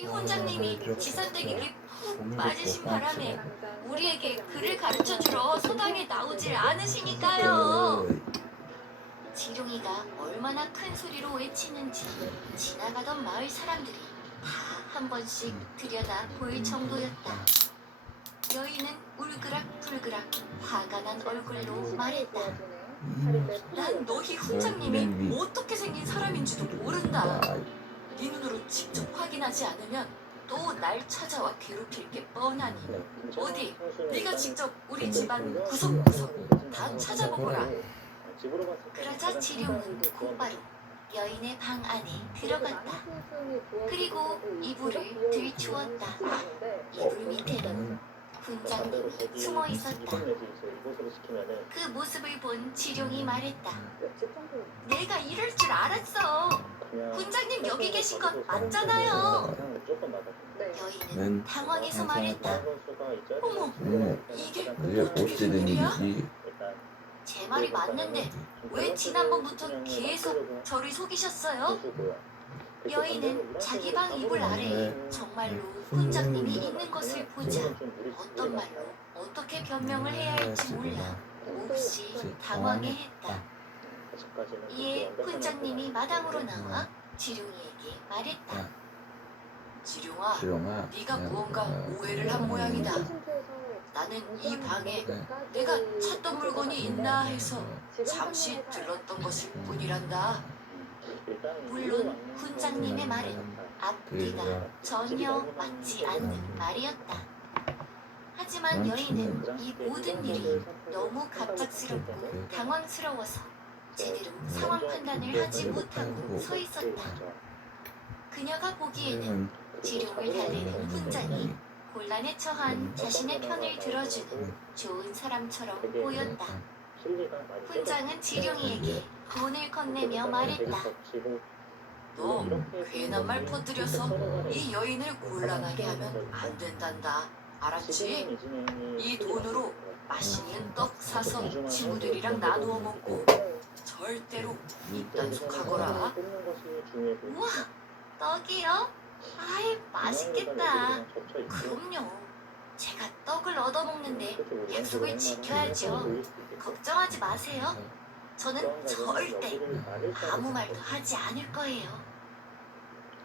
우리 훈장님이 지산댁에게 푹 빠지신 바람에 우리에게 글을 가르쳐주러 소당에 나오질 않으시니까요. 지룡이가 얼마나 큰 소리로 외치는지 지나가던 마을 사람들이 다 한 번씩 들여다 보일 정도였다. 여인은 울그락불그락 화가 난 얼굴로 말했다. 난 너희 훈장님이 어떻게 생긴 사람인지도 모른다. 네 눈으로 직접 확인하지 않으면 또 날 찾아와 괴롭힐 게 뻔하니 어디 네가 직접 우리 집안 구석구석 다 찾아보거라. 그러자 지룡은 곧바로 여인의 방 안에 들어갔다. 그리고 이불을 들추었다. 이불 밑에는 훈장님이 숨어 있었다. 그 모습을 본 지룡이 말했다. 내가 이럴 줄 알았어. 훈장님 여기 계신 것 맞잖아요. 여인은 당황해서 말했다. 어머, 이게 어떻게 된 일이야? 제 말이 맞는데 왜 지난번부터 계속 저를 속이셨어요? 여인은 자기 방 이불 아래에 정말로 훈장님이 있는 것을 보자 어떤 말로 어떻게 변명을 해야 할지 몰라 몹시 당황해했다. 이에 훈장님이 마당으로 나와 지룡이에게 말했다. 지룡아, 네가 무언가 오해를 한 모양이다. 나는 이 방에 내가 찾던 물건이 있나 해서 잠시 들렀던 것일 뿐이란다. 물론 훈장님의 말은 앞뒤가 전혀 맞지 않는 말이었다. 하지만 여인은 이 모든 일이 너무 갑작스럽고 당황스러워서 제대로 상황 판단을 하지 못하고 서 있었다. 그녀가 보기에는 지룡을 달래는 훈장이 곤란에 처한 자신의 편을 들어주는 좋은 사람처럼 보였다. 훈장은 지룡이에게 돈을 건네며 말했다. 너 괜한 말 퍼뜨려서 이 여인을 곤란하게 하면 안 된단다. 알았지? 이 돈으로 맛있는 떡 사서 친구들이랑 나누어 먹고 절대로 입단속하거라. 우와, 떡이요? 아이, 맛있겠다. 그럼요. 제가 떡을 얻어먹는데 약속을 지켜야죠. 걱정하지 마세요. 저는 절대 아무 말도 하지 않을 거예요.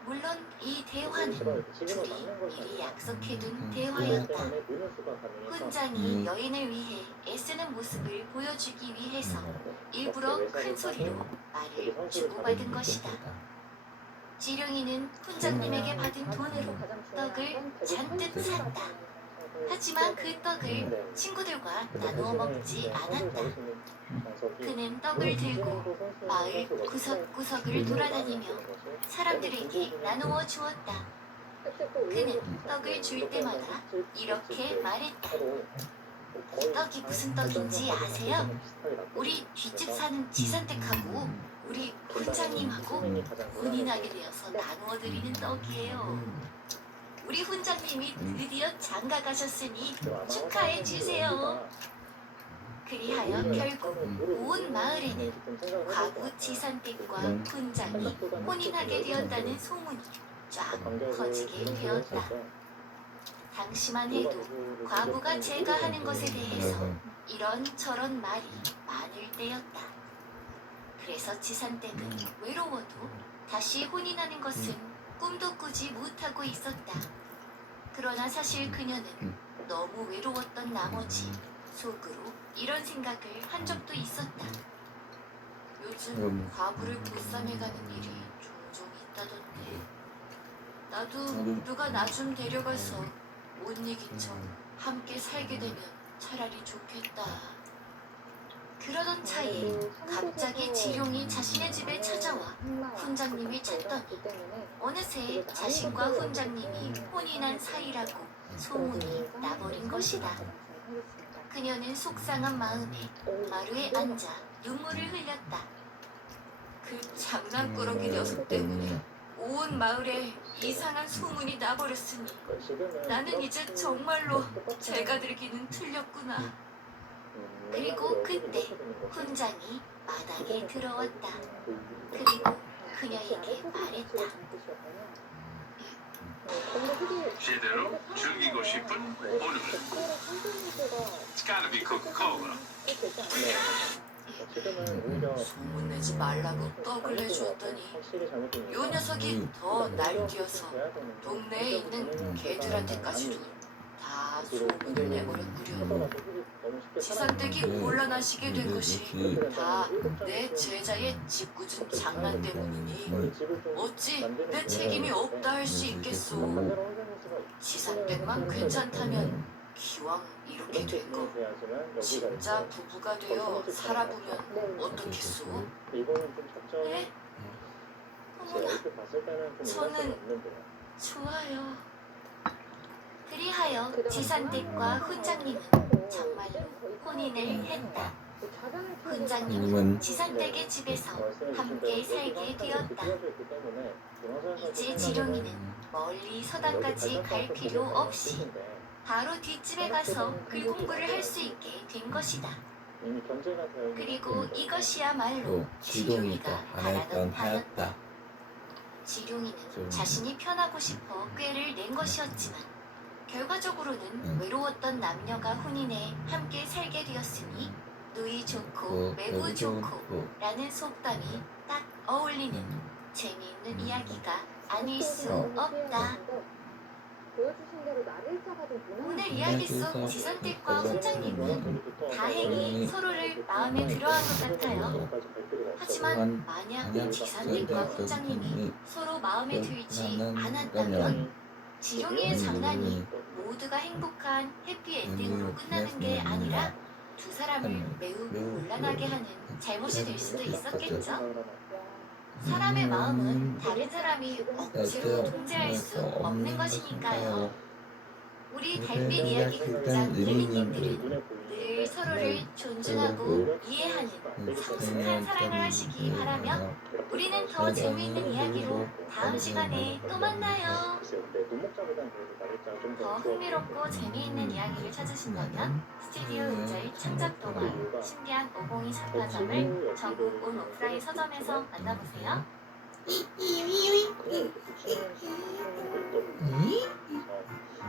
물론 이 대화는 둘이 미리 약속해둔 대화였다. 훈장이 여인을 위해 애쓰는 모습을 보여주기 위해서 일부러 큰 소리로 말을 주고받은 것이다. 지룡이는 훈장님에게 받은 돈으로 떡을 잔뜩 샀다. 하지만 그 떡을 친구들과 나누어 먹지 않았다. 그는 떡을 들고 마을 구석구석을 돌아다니며 사람들에게 나누어 주었다. 그는 떡을 줄 때마다 이렇게 말했다. 이 떡이 무슨 떡인지 아세요? 우리 뒷집 사는 지산댁하고 우리 훈장님하고 혼인하게 되어서 나누어 드리는 떡이에요. 우리 훈장님이 드디어 장가 가셨으니 축하해 주세요. 그리하여 결국 온 마을에는 과부 지산댁과 훈장이 혼인하게 되었다는 소문이 쫙 퍼지게 되었다. 당시만 해도 과부가 제가 하는 것에 대해서 이런저런 말이 많을 때였다. 그래서 지산댁은 외로워도 다시 혼인하는 것은 꿈도 꾸지 못하고 있었다. 그러나 사실 그녀는 너무 외로웠던 나머지 속으로 이런 생각을 한 적도 있었다. 요즘 과부를 보쌈해가는 일이 종종 있다던데 나도 누가 나 좀 데려가서 못 이긴 척 함께 살게 되면 차라리 좋겠다. 그러던 차에 갑자기 지룡이 자신의 집에 찾아와 훈장님을 찾더니 어느새 자신과 훈장님이 혼인한 사이라고 소문이 나버린 것이다. 그녀는 속상한 마음에 마루에 앉아 눈물을 흘렸다. 그 장난꾸러기 녀석 때문에 온 마을에 이상한 소문이 나버렸으니 나는 이제 정말로 제가 들기는 틀렸구나. 그리고 그때 훈장이 마당에 들어왔다. 그리고 그녀에게 말했다. 제대로 즐기고 싶은 오늘. It's gotta be Coca-Cola. 소문내지 말라고 떡을 내주었더니 요 녀석이 더 날뛰어서 동네에 있는 개들한테까지도 다 소문을 내버렸구려. 지산댁이 곤란하시게 된 것이 다 내 제자의 짓궂은 장난 때문이니 어찌 내 책임이 없다 할 수 있겠소. 지산댁만 괜찮다면 기왕 이렇게 된 거 진짜 부부가 되어 살아보면 어떻겠소? 네? 어머나, 저는 좋아요. 그리하여 지산댁과 훈장님은 정말로 혼인을 했다. 훈장님은 지산댁의 집에서 함께 살게 되었다. 이제 지룡이는 멀리 서당까지 갈 필요 없이 바로 뒷집에 가서 글 공부를 할 수 있게 된 것이다. 그리고 이것이야말로 지룡이가 바라던 바였다. 지룡이는 자신이 편하고 싶어 꾀를 낸 것이었지만 결과적으로는 외로웠던 남녀가 혼인해 함께 살게 되었으니 누이 좋고 매부 좋고 라는 속담이 딱 어울리는 재미있는 이야기가 아닐 수 없다. 오늘 이야기 속 지선댁과 훈장님은 다행히 서로를 마음에 들어한 것 같아요. 하지만 만약 지선댁과 훈장님이 서로 마음에 들지 않았다면 지룡이의 장난이 모두가 행복한 해피엔딩으로 끝나는 게 아니라 두 사람을 매우 곤란하게 하는 잘못이 될 수도 있었겠죠? 사람의 마음은 다른 사람이 억지로 통제할 수 없는 것이니까요. 우리 달빛 이야기 극장 예비님들은 늘 서로를 존중하고 이해하는 성숙한 사랑을 하시기 바라며 우리는 더 재미있는 이야기로 다음 시간에 또 만나요. 더 흥미롭고 재미있는 이야기를 찾으신다면 스튜디오 은절 창작동화 신비한 502 작가점을 전국 온 오프라인 서점에서 만나보세요.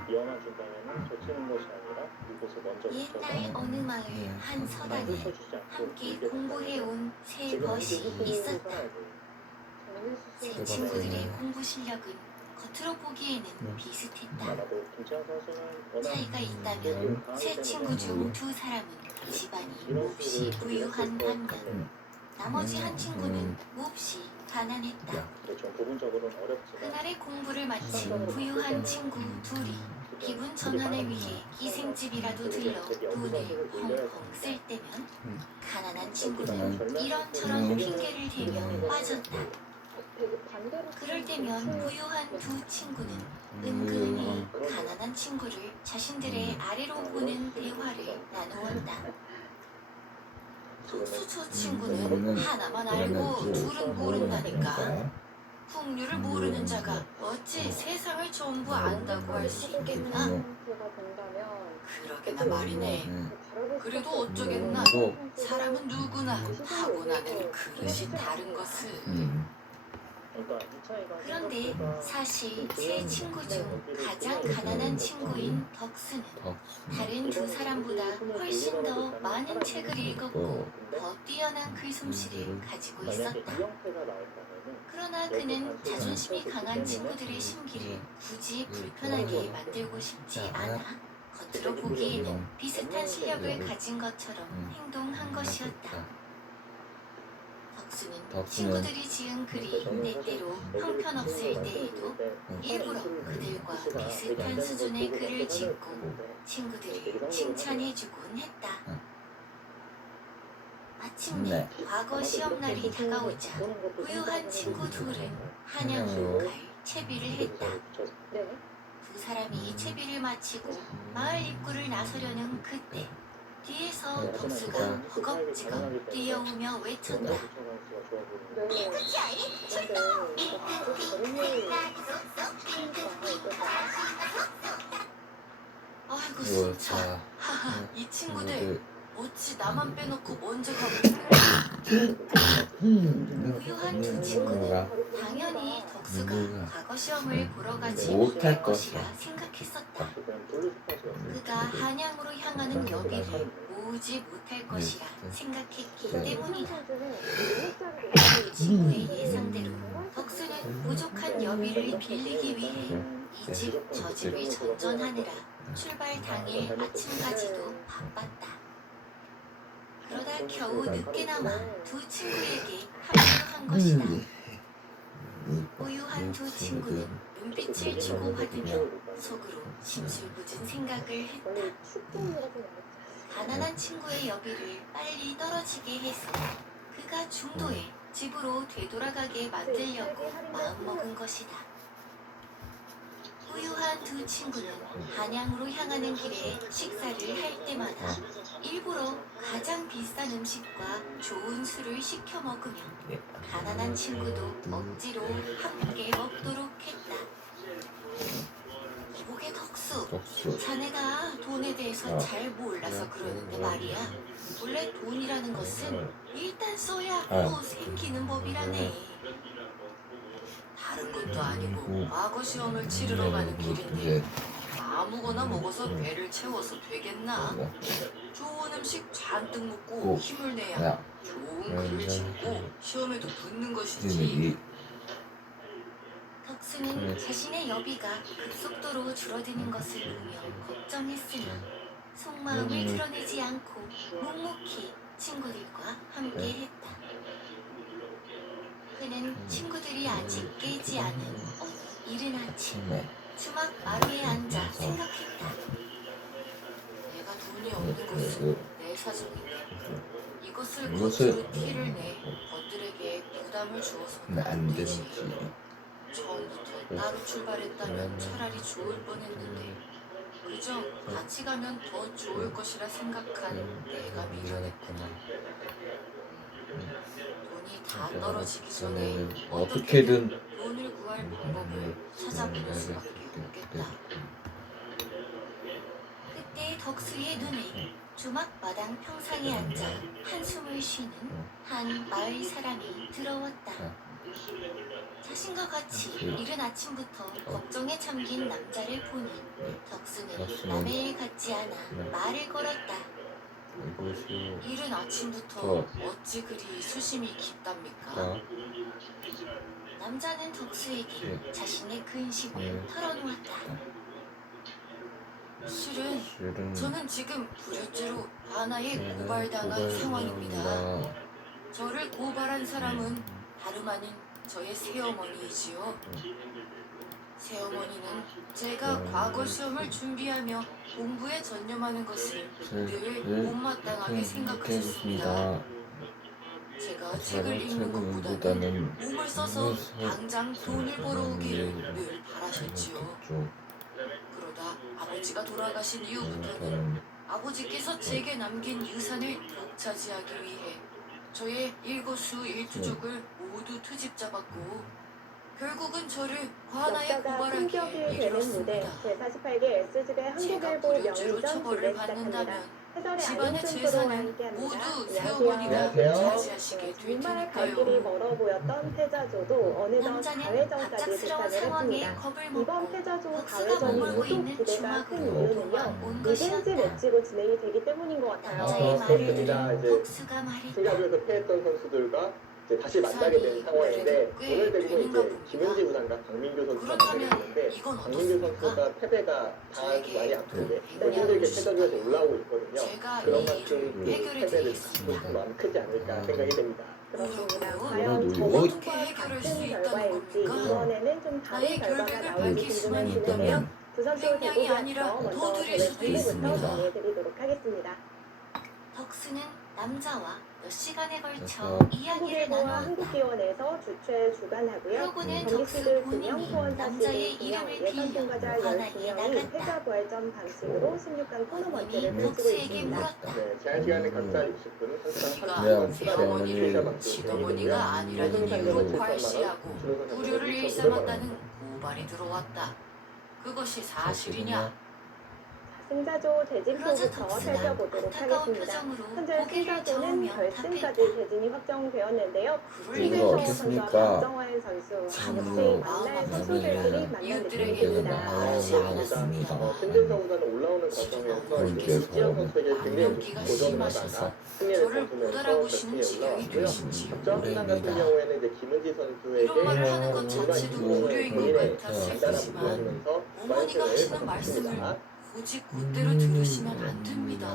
이혼한 중간에는 젖히는 것이 아니라 이곳을 먼저 옛날 어느 마을 한 서당에 함께 공부해온 세 벗이 있었다. 세 친구들의 공부 실력은 겉으로 보기에는 비슷했다. 차이가 있다면 세 친구 중 두 사람은 집안이 몹시 부유한 반면 나머지 한 친구는 몹시 가난했다. 그날의 공부를 마친 부유한 친구 둘이 기분 전환을 위해 기생집이라도 들러 돈을 펑펑 쓸 때면 가난한 친구는 이런저런 핑계를 대며 빠졌다. 그럴 때면 부유한 두 친구는 은근히 가난한 친구를 자신들의 아래로 보는 대화를 나누었다. 속수 저 친구는 하나만 알고 둘은 모른다니까. 풍류를 모르는 자가 어찌 세상을 전부 안다고 할 수 있겠나? 그러게나 말이네. 그래도 어쩌겠나. 사람은 누구나 타고나는 그릇이 다른 것을. 그런데 사실 세 친구 중 가장 가난한 친구인 덕수는 다른 두 사람보다 훨씬 더 많은 책을 읽었고 더 뛰어난 글솜씨를 가지고 있었다. 그러나 그는 자존심이 강한 친구들의 심기를 굳이 불편하게 만들고 싶지 않아 겉으로 보기에는 비슷한 실력을 가진 것처럼 행동한 것이었다. 덕수는 친구들이 지은 글이 때때로 형편없을 때에도 일부러 그들과 비슷한 수준의 글을 짓고 친구들을 칭찬해주곤 했다. 마침내 과거 시험날이 다가오자 부유한 친구 둘은 한양으로 갈 채비를 했다. 두 사람이 채비를 마치고 마을 입구를 나서려는 그때 뒤에서 덕수가 허겁지겁 뛰어오며 외쳤다. 일구차이 출동! 아이고 숨차. 하하, 이 친구들 어찌 나만 빼놓고 먼저 가고 있는 거야? 부유한 두 친구는 당연히 덕수가 과거 시험을 보러 가지 못할 못할 것이라 것이라 생각했었다. 그냥 블루스팟이었어요. 그가 한양으로 향하는 여비를 모으지 못할 것이라 생각했기 때문이다. 친구의 예상대로 덕수는 부족한 여비를 빌리기 위해 이 집 저 집을 전전하느라 출발 당일 아침까지도 바빴다. 그러다 겨우 늦게나마 두 친구에게 합류한 것이다. 우유한 두 친구는 눈빛을 주고받으며 속으로 심술궂은 생각을 했다. 가난한 친구의 여비를 빨리 떨어지게 해서 그가 중도에 집으로 되돌아가게 만들려고 마음먹은 것이다. 우유한 두 친구는 한양으로 향하는 길에 식사를 할 때마다 일부러 가장 비싼 음식과 좋은 술을 시켜 먹으며 가난한 친구도 억지로 함께 먹도록 했다. 이보게 덕수, 자네가 돈에 대해서 잘 몰라서 그러는데 말이야. 원래 돈이라는 것은 일단 써야 또 생기는 법이라네. 다른 것도 아니고 과거 시험을 치르러 가는 길인데 아무거나 먹어서 배를 채워서 되겠나? 좋은 음식 잔뜩 먹고 힘을 내야 좋은 글을 짓고 시험에도 붙는 것이지. 덕수는 자신의 여비가 급속도로 줄어드는 것을 보며 걱정했으나 속마음을 드러내지 않고 묵묵히 친구들과 함께했다. 그는 친구들이 아직 깨지 않은 어느 이른 아침 주막 마루에 앉아 생각했다. 내가 돈이 없는 것은 내 사정인데 이것을 이것을 거꾸로 티를 내 것들에게 부담을 주어서는 안 안 되지. 되는지 처음부터 따로 출발했다면 차라리 좋을 뻔했는데 그저 같이 가면 더 좋을 것이라 생각한 내가 미련했구나. 돈이 다 떨어지기 전에 어떻게든 돈을 구할 방법을 찾아보는 수밖에 없겠다. 그때 덕수의 눈에 주막 마당 평상에 앉아 한숨을 쉬는 한 마을 사람이 들어왔다. 자신과 같이 이른 아침부터 걱정에 잠긴 남자를 보니 덕수는 남의 일 같지 않아 말을 걸었다. 이른 아침부터 어찌 그리 수심이 깊답니까? 남자는 덕수에게 자신의 근심을 털어놓았다. 실은 저는 지금 불효죄로 관아에 고발당한 상황입니다. 저를 고발한 사람은 다름 아닌 저의 새어머니이지요. 새어머니는 제가 과거 시험을 준비하며 공부에 전념하는 것을 늘 못마땅하게 생각하셨습니다. 제가 책을 읽는 것보다는 몸을 써서 당장 돈을 벌어오기를 늘 바라셨지요. 그러다 아버지가 돌아가신 이후부터는 아버지께서 제게 남긴 유산을 독차지하기 위해 저의 일거수일투족을 모두 트집 잡았고 결국은 저를 관아에 역사가 고발하기에 품격이 되는 무대 이르렀습니다. 제48개 S지대 제가 한국일보 불효죄로 명의전 처벌을 기대 받는다면 시작합니다. 해설의 집안의 안윤준 프로와 재산은 함께합니다. 모두 안녕하세요. 새어머니가 안녕하세요. 차지하시게 될 정말 갈 길이 테니까요. 멀어 보였던 패자조도 어느덧 남자는 가회전까지 갑작스러운 도착을 상황에 했습니다. 겁을 이번 먹고 패자조 덕수가 가회전이 머물고 유독 있는 기대가 큰 주막으로 이유는요. 온 리벤지 것이었다. 매치로 진행이 되기 때문인 것 같아요. 남자의 말을 그렇습니다. 들은 이제 덕수가 말했다. 싱가포르에서 패했던 선수들과 이제 다시 만나게 된 상황인데 오늘 그리고 이제 김현지 구단과 강민규 선수가 만나게 그렇다면 됐는데 이건 강민규 어떻습니까? 선수가 패배가 다 저에게 많이 아픈데 돈 힘들게 100만 패전에서 올라오고 있거든요. 제가 그런 이 만큼 일을 그 해결해 패배를 드리겠습니다. 받고 마음 크지 않을까 생각이 됩니다. 그렇습니다. 뭐라고요? 과연 뭐라고요? 저것과 해결할 수 같은 있다는 결과일지 겁니까? 이번에는 좀 다른 나의 결과가 결백을 나올지 밝힐 수만 궁금해지는데요. 있다면 두선수 횡령이 대구에서 아니라 더 먼저 드릴 대회 수도 승부부터 있습니다. 정리해드리도록 하겠습니다. 덕수는 남자와 몇 시간에 걸쳐 한국일보와 이야기를 나누었다. 한국기원에서 주최 주관하고요. 그러고는 경기 덕수 시드 본인이 2명, 후원사 남자의 시드 2명, 이름을 예선 빌려 통과자 관아에 12명이 나갔다. 패자 부활전 방식으로 16강 토너먼트를 본인이 펼치고 덕수에게 있습니다. 물었다. 네, 제한 시간은 각자 60분을 항상 네가 한 새어머니를 시어머니가 아니라는 이유로 괄시하고 불효를 일삼았다는 고발이 들어왔다. 그것이 사실이냐? 승자조 그러자 대진표부터 덕스가 살펴보도록 안타까운 하겠습니다. 표정으로 현재 고개를 승자조는 저으며 결승까지 답했다. 대진이 확정되었는데요. 그럴 이유가 리가 김민서 선수와 어떻습니까? 박정환 선수, 참으로 역시 만날 마음 선수들끼리 아프네요. 만난 이웃들에게는 느낌입니다. 말하지 않았습니다. 신진서보다는 올라오는 지금 과정에서 어머니께서 이제 이지영 선수에게 굉장히 악명기가 도전을 심하셔서 하다가 승리를 저를 못 거두면서 알아보시는 결승에 지경이 올라왔고요. 되신지 저 한남 같은 경우에는 이제 김은지 선수에게 이런 말을 하는 것 중간 자체도 이후에 무료인 것 본인의 같아 단단함을 슬프지만 보여주면서 어머니가 완승을 하시는 말씀을 거뒀습니다. 오직 그대로 들으시면 안 됩니다.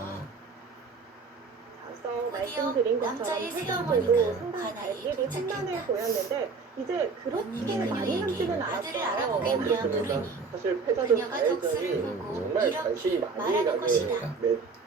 앞서 곧이어 말씀드린 것처럼 남자의 승자조도 새어머니가 상당히 관아에 발길이 도착했다. 혼란을 보였는데 이제 그렇게 언니가 많이 그녀에게 남지는 아들을 않았어요. 알아보겠냐 그렇습니다. 물으니 사실 패자조 그녀가 4회전이 덕수를 보고 정말 관심이 이렇게 많이 말하는 가게 것이다.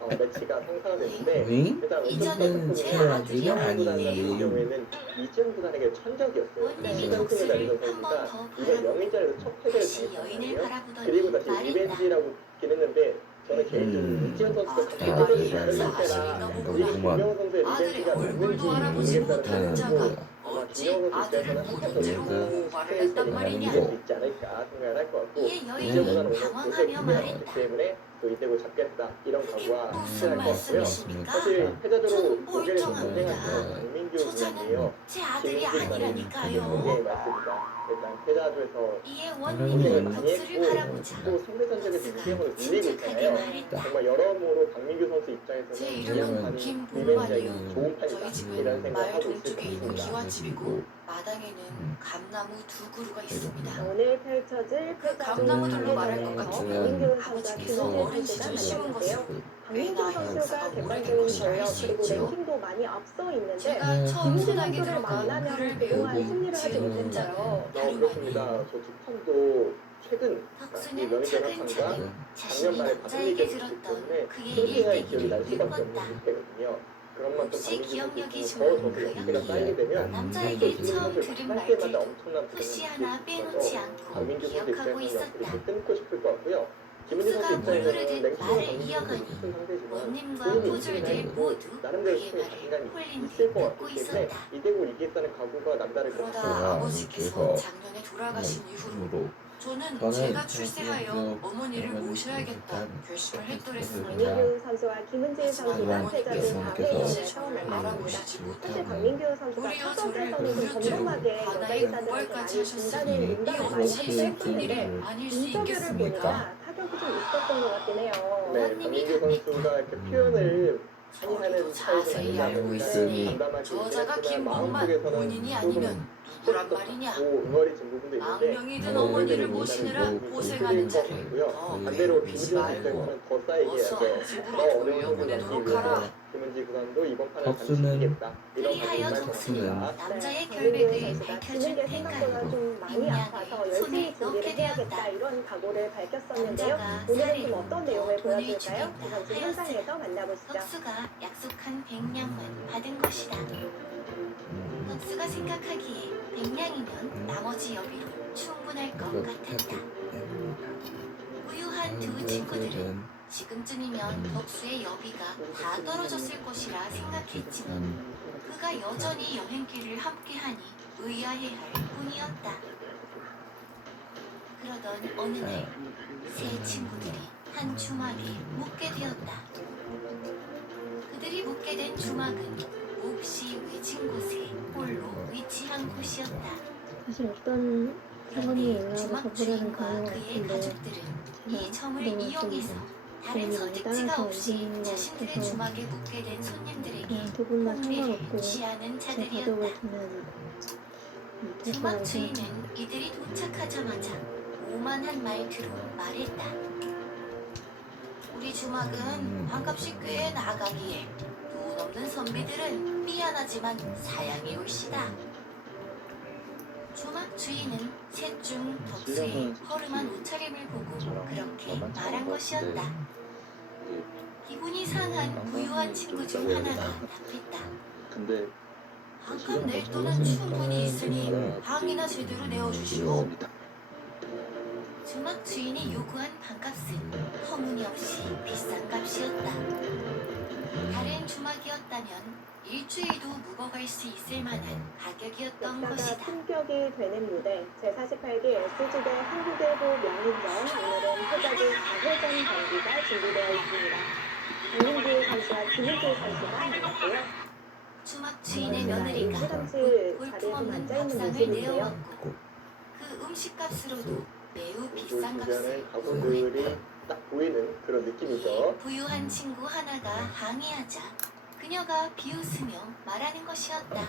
매치가 상상됐는데 응? 일단 이전은 제 아들이 이지영 구단 같은 아니에요. 경우에는 이지영 구단에게 천적이었어요. 원님이 시즌 승을 덕수를 달리던 한 번 선수가 더 이번 바라보고 영일자에서 첫 패배를 다시 여인을 당했잖아요. 그리고 바라보더니 다시 말했다. 리벤지라고 듣긴 했는데 저는 개인적으로 이지영 선수가 아, 같이 그래 패배를 말이야. 잘했을 때라 사실인가 이게 보구나. 김명훈 선수의 아들의 리벤지가 얼굴도 맞는지 알아보지 모르겠다는 못하는 생각이 자가 들고 아마 어찌 김명훈 선수 아들을 입장에서는 한번 더 모른 채로 좋은 말을 했단 스트레스를 말이냐. 받을 수 있지 않을까 생각을 할 것 같고 이에 이지영 구단은 여인은 오늘 당황하며 그렇기 말했다. 때문에 또 이대고 잡겠다 이런 그게 각오가 무슨 확실할 것 같고요. 말씀이십니까? 사실 패자조로 저는 독일에서 멀쩡합니다. 경쟁하는 강민규 저자는 구단이에요. 제 아들이 네, 아니라니까요. 맞습니다. 일단 패자조에서 이에 고생을 원님은 많이 덕수를 했고 바라보자 또 상대전적에서 이기영으로 밀리고 침착하게 있잖아요. 말했다. 정말 여러모로 강민규 선수 입장에서는 제 이번 이름은 판이 김봉만이요. 리벤지가 좋은 판이다 저희 이런 집은 생각을 마을 하고 있을 동쪽에 것 있는 같습니다. 기와집이고 마당에는 감나무 두 그루가 있습니다. 오늘 펼쳐질 그 패자조 감나무들로 말할 것 대회에서 같으면 강민규 선수와 아버지께서 김은재 어린 선수가 시절 심은 만났는데요. 것을 강민규 꽤나 선수가 역사가 오래된 객관적인 것이라 할 전력 수 그리고 있지요. 랭킹도 많이 앞서 있는데 제가 처음 김은재 소나기 선수를 들어가 만나면 글을 그동안 배우고 승리를 하지 지은 못했어요. 자는 다름 아닌 그렇습니다. 저 두 판도 최근 덕수는 명희전 차근차근 합판과 자신이 작년 말에 남자에게 받은 들었던 때문에 그의 승리의 기억이 날 일대기를 수밖에 읽었다. 없는 때거든요. 그런 만큼 혹시 기억력이 더 좋은 저도 그 연기가 쌓이게 되면 남자에게 김민규 처음 선수를 들은 만날 때마다 말들 엄청난 푸시 부담이 하나 있어서 빼놓지 않고 강민규 선수 기억하고 입장에서는 있었다. 이렇게 끊고 싶을 것 같고요. 김은지 선수 덕수가 입장에서는 물흐르듯 랭킹과 말을 강민규 이어가니 선수 같은 상대지만 원님과 본인이 포졸들 이기고 모두 나름대로 그의 승리 말에 자신감이 홀린 있을 듯 것 듣고 같기 때문에 있었다. 이대고 이기겠다는 각오가 남다를 것 그러다 같아요. 아버지께서 작년에 돌아가신 이후로 저는 제가 출세하여 어머니를 모셔야겠다 결심을 했더랬습니다. 강민규 선수와 김은재 선수가 패자조 어머니께서 4회전에서 저를 만났습니다. 알아보시지 사실 못하고 강민규 선수가 도리어 첫 저를 번째서는 좀 건강하게 바다에 여자이사들한테 고발까지 많이 하셨으니 중단을 이 민감을 많이 어찌 하기도 슬픈 일이 했었는데 아닐 수 인터뷰를 있겠습니까? 보니까 타격이 좀 있었던 것 같긴 해요. 네, 원님이 강민규 선수가 이렇게 표현을 많이 하는 저도 자세히 알고 있으니 저자가 김봉만 본인이 아니면 누구란 말이냐. 응어리 진 부분도 있는데 망령이든 어머니를 모시느라 고생하는 자를 더 반대로 괴롭히지 김은지 말고 선수는 더 쌓이게 어서 해야죠. 집으로 더 어려운 돌려보내도록 상황을 하라. 위해서 김은지 구단도 이번 판을 반드시 덕수는 이기겠다. 이런 그리하여 각오를 덕수는 말씀하셨습니다. 남자의 강민규 결백을 선수가 밝혀줄 지는 게 생각보다 때까지 좀 많이 빈약을 아파서 손에 열심히 준비를 넣게 해야겠다 되었다. 이런 각오를 밝혔었는데요. 남자가 오늘은 좀 사례로 어떤 내용을 더 돈을 보여줄까요? 주겠다 그 선수 하였으나 현장에서 만나보시죠. 덕수가 약속한 100냥만 받은 것이다. 덕수가 생각하기에 100냥이면 나머지 여비로 충분할 것 같았다. 부유한 두 친구들은 지금쯤이면 덕수의 여비가 다 떨어졌을 것이라 생각했지만 그가 여전히 여행길을 함께하니 의아해할 뿐이었다. 그러던 어느 날 세 친구들이 한 주막에 묵게 되었다. 그들이 묵게 된 주막은 몹시 외진 곳에 홀로 위치한 곳이었다. 사실 어떤 사건이 그런데 올라와서 주막 접근하는 주인과 경우가 그의 같은데 가족들은 이 점을 너무 이용해서 다른 많이 선택지가 따라서 없이 오시는 것 자신들의 같아서 주막에 묵게 된 손님들에게 그냥 두 분만 홍미를 상관없고 취하는 제 자들이었다. 가족을 두면 될 주막 거라고 주인은 생각합니다. 이들이 도착하자마자 오만한 말투로 말했다. 우리 주막은 반값이 꽤 나가기에 돈 없는 선비들은 미안하지만 사양이 올시다. 주막 주인은 셋 중 덕수의 허름한 옷차림을 보고 그렇게 말한 것이었다. 기분이 상한 부유한 친구 중 하나가 답했다. 근데 반값 낼 돈은 충분히 있으니 방이나 제대로 내어주시오. 주막 주인이 요구한 반값은 터무니없이 비싼 값이었다. 다른 주막이었다면 일주일도 묵어갈 수 있을 만한 가격이었던 역사가 것이다. 품격이 되는 무대 제48기 S지대 한국일보 명인전 오늘은 패자조 4회전 경기가 준비되어 있습니다. 박민규 선수와 김은재 선수가 만났고요. 주막 주인의 며느리가 시상식 볼품 자리에 좀 없는 앉아있는 밥상을 모습인데요. 내어왔고 그 음식값으로도 매우 비싼 값을 주변에 가구들이 딱 보이는 그런 느낌이죠. 부유한 친구 하나가 항의하자 그녀가 비웃으며 말하는 것이었다.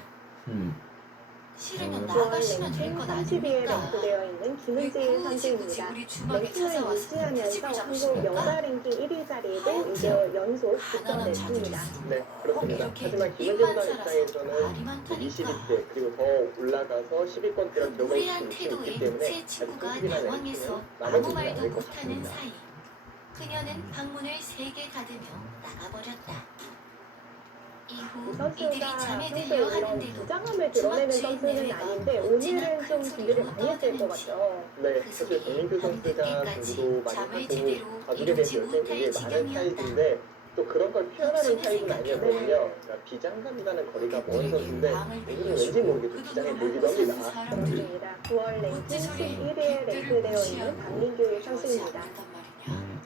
싫으면 나가시면 될 것 30위에 아닙니까? 랭크되어 있는 왜 김은재 굳이 선수입니다. 우리 주막에 랭킹을 찾아와서 유지하면서 트집을 한국 잡으십니까? 영화 랭킹 1위 자리에도 이제 연속 가난한 자들이 득점했습니다. 네, 그렇습니다. 이렇게 하지만 김은재 입만 구단 살아서 입장에서는 말이 많다니까. 20대 그리고 더 올라가서 10위권 그 대로 들어갈 무례한 수 있기 태도에 때문에 제 친구가 아직 당황해서 아무 남아지지 말도 않을 것 못하는 같습니다. 사이 그녀는 방문을 세게 닫으며 나가버렸다. 이후 이 선수가 이들이 잠에 평소에 들려 이런 하는데도 부장함을 드러내는 주막 선수는 주인 아닌데 내외가 오늘은 어찌나 좀 큰 준비를 소리로 많이 했을 것 떠드는지. 같죠. 네, 그 사실 소리 박민규 선수가 밤늦게까지 공부도 많이 잠을 하고 제대로 가족에 대해서 이루지 열정이 못할 되게 많은 지경이었다. 타입인데 또 그런 걸 표현하는 덕수는 타입은 아니었거든요. 생각해보면 그러니까 비장감보다는 거리가 먼 그들에게 선수인데 마음을 오늘은 왠지 모르게 좀 비장해 보이기도 합니다. 사람들이 맞습니다. 9월 랭킹 어찌 저리 11위에 객들을 랭크되어 있는 무시하고 박민규 필요하지 선수입니다. 않는단 말이냐.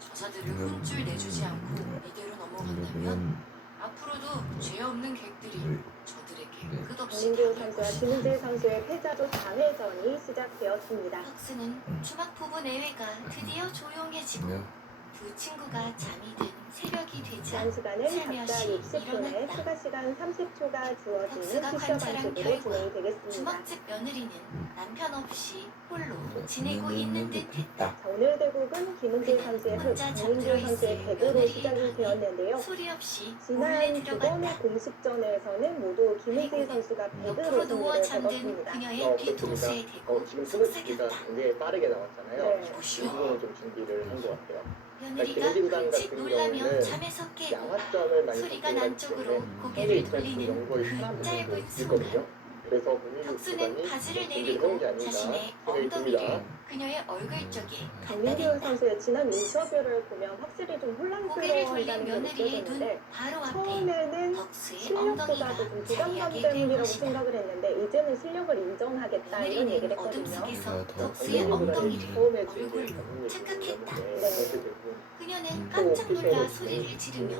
저자들을 혼쭐 내주지 않고 이대로 넘어간다면 앞으로도 죄 없는 객들이 저들에게 끝없이 박민규 당할 선수와 것이다. 김은재 선수의 패자조 4회전이 시작되었습니다. 혁수는 주막 부부 내외가 드디어 조용해지고 두 친구가 잠이 든 새벽이 되자 지난 시간은 각자 슬며시 60분에 일어났다. 추가 시간 30초가 주어지는 혁수가 피셔 관찰한 방식으로 결과 진행이 되겠습니다. 주막집 며느리는 남편 없이 홀로 지내고 있는 듯했다. 자, 오늘 대국은 김은재 선수의 흑, 혼자 박민규 잠들어 선수의 있을 백으로 며느리의 시작이 방에 되었는데요. 소리 없이 몰래 지난 두 번의 들어갔다. 공식전에서는 모두 김은재 그리고 선수가 옆으로 백으로 누워 승리를 잠든 거뒀습니다. 그녀의 뒤통수에 대고 지금 스무스가 속삭였다. 굉장히 빠르게 나왔잖아요. 네. 이 부분은 좀 준비를 한 것 같아요. 며느리가 김은재 구단 흠칫 같은 놀라며 경우는 잠에서 깨고 양화점을 많이 소리가 갖고 난 있기 쪽으로 때문에 고개를 현재 돌리는 입장에서 연구의 그 사람 짧은 부분도 순간 있거든요. 그래서 박민규 혁수는 구단이 바지를 준비를 내리고 해온 게 아닌가 자신의 생각이 듭니다. 엉덩이를 그녀의 얼굴 쪽에 갖다 박민규 댔다. 선수의 지난 인터뷰를 보면 확실히 좀 고개를 돌린 혼란스러워한다는 게 며느리의 눈 느껴졌는데 바로 앞에 처음에는 덕수의 엉덩이가 실력보다도 좀 부담감 자리하게 된 때문이라고 것이다. 생각을 했는데 이제는 실력을 인정하겠다 이런 얘기를 며느리는 어둠 했거든요. 속에서 네, 덕수의 엉덩이를 처음에 얼굴로 착각했다. 네. 그녀는 깜짝 놀라 소리를 지르며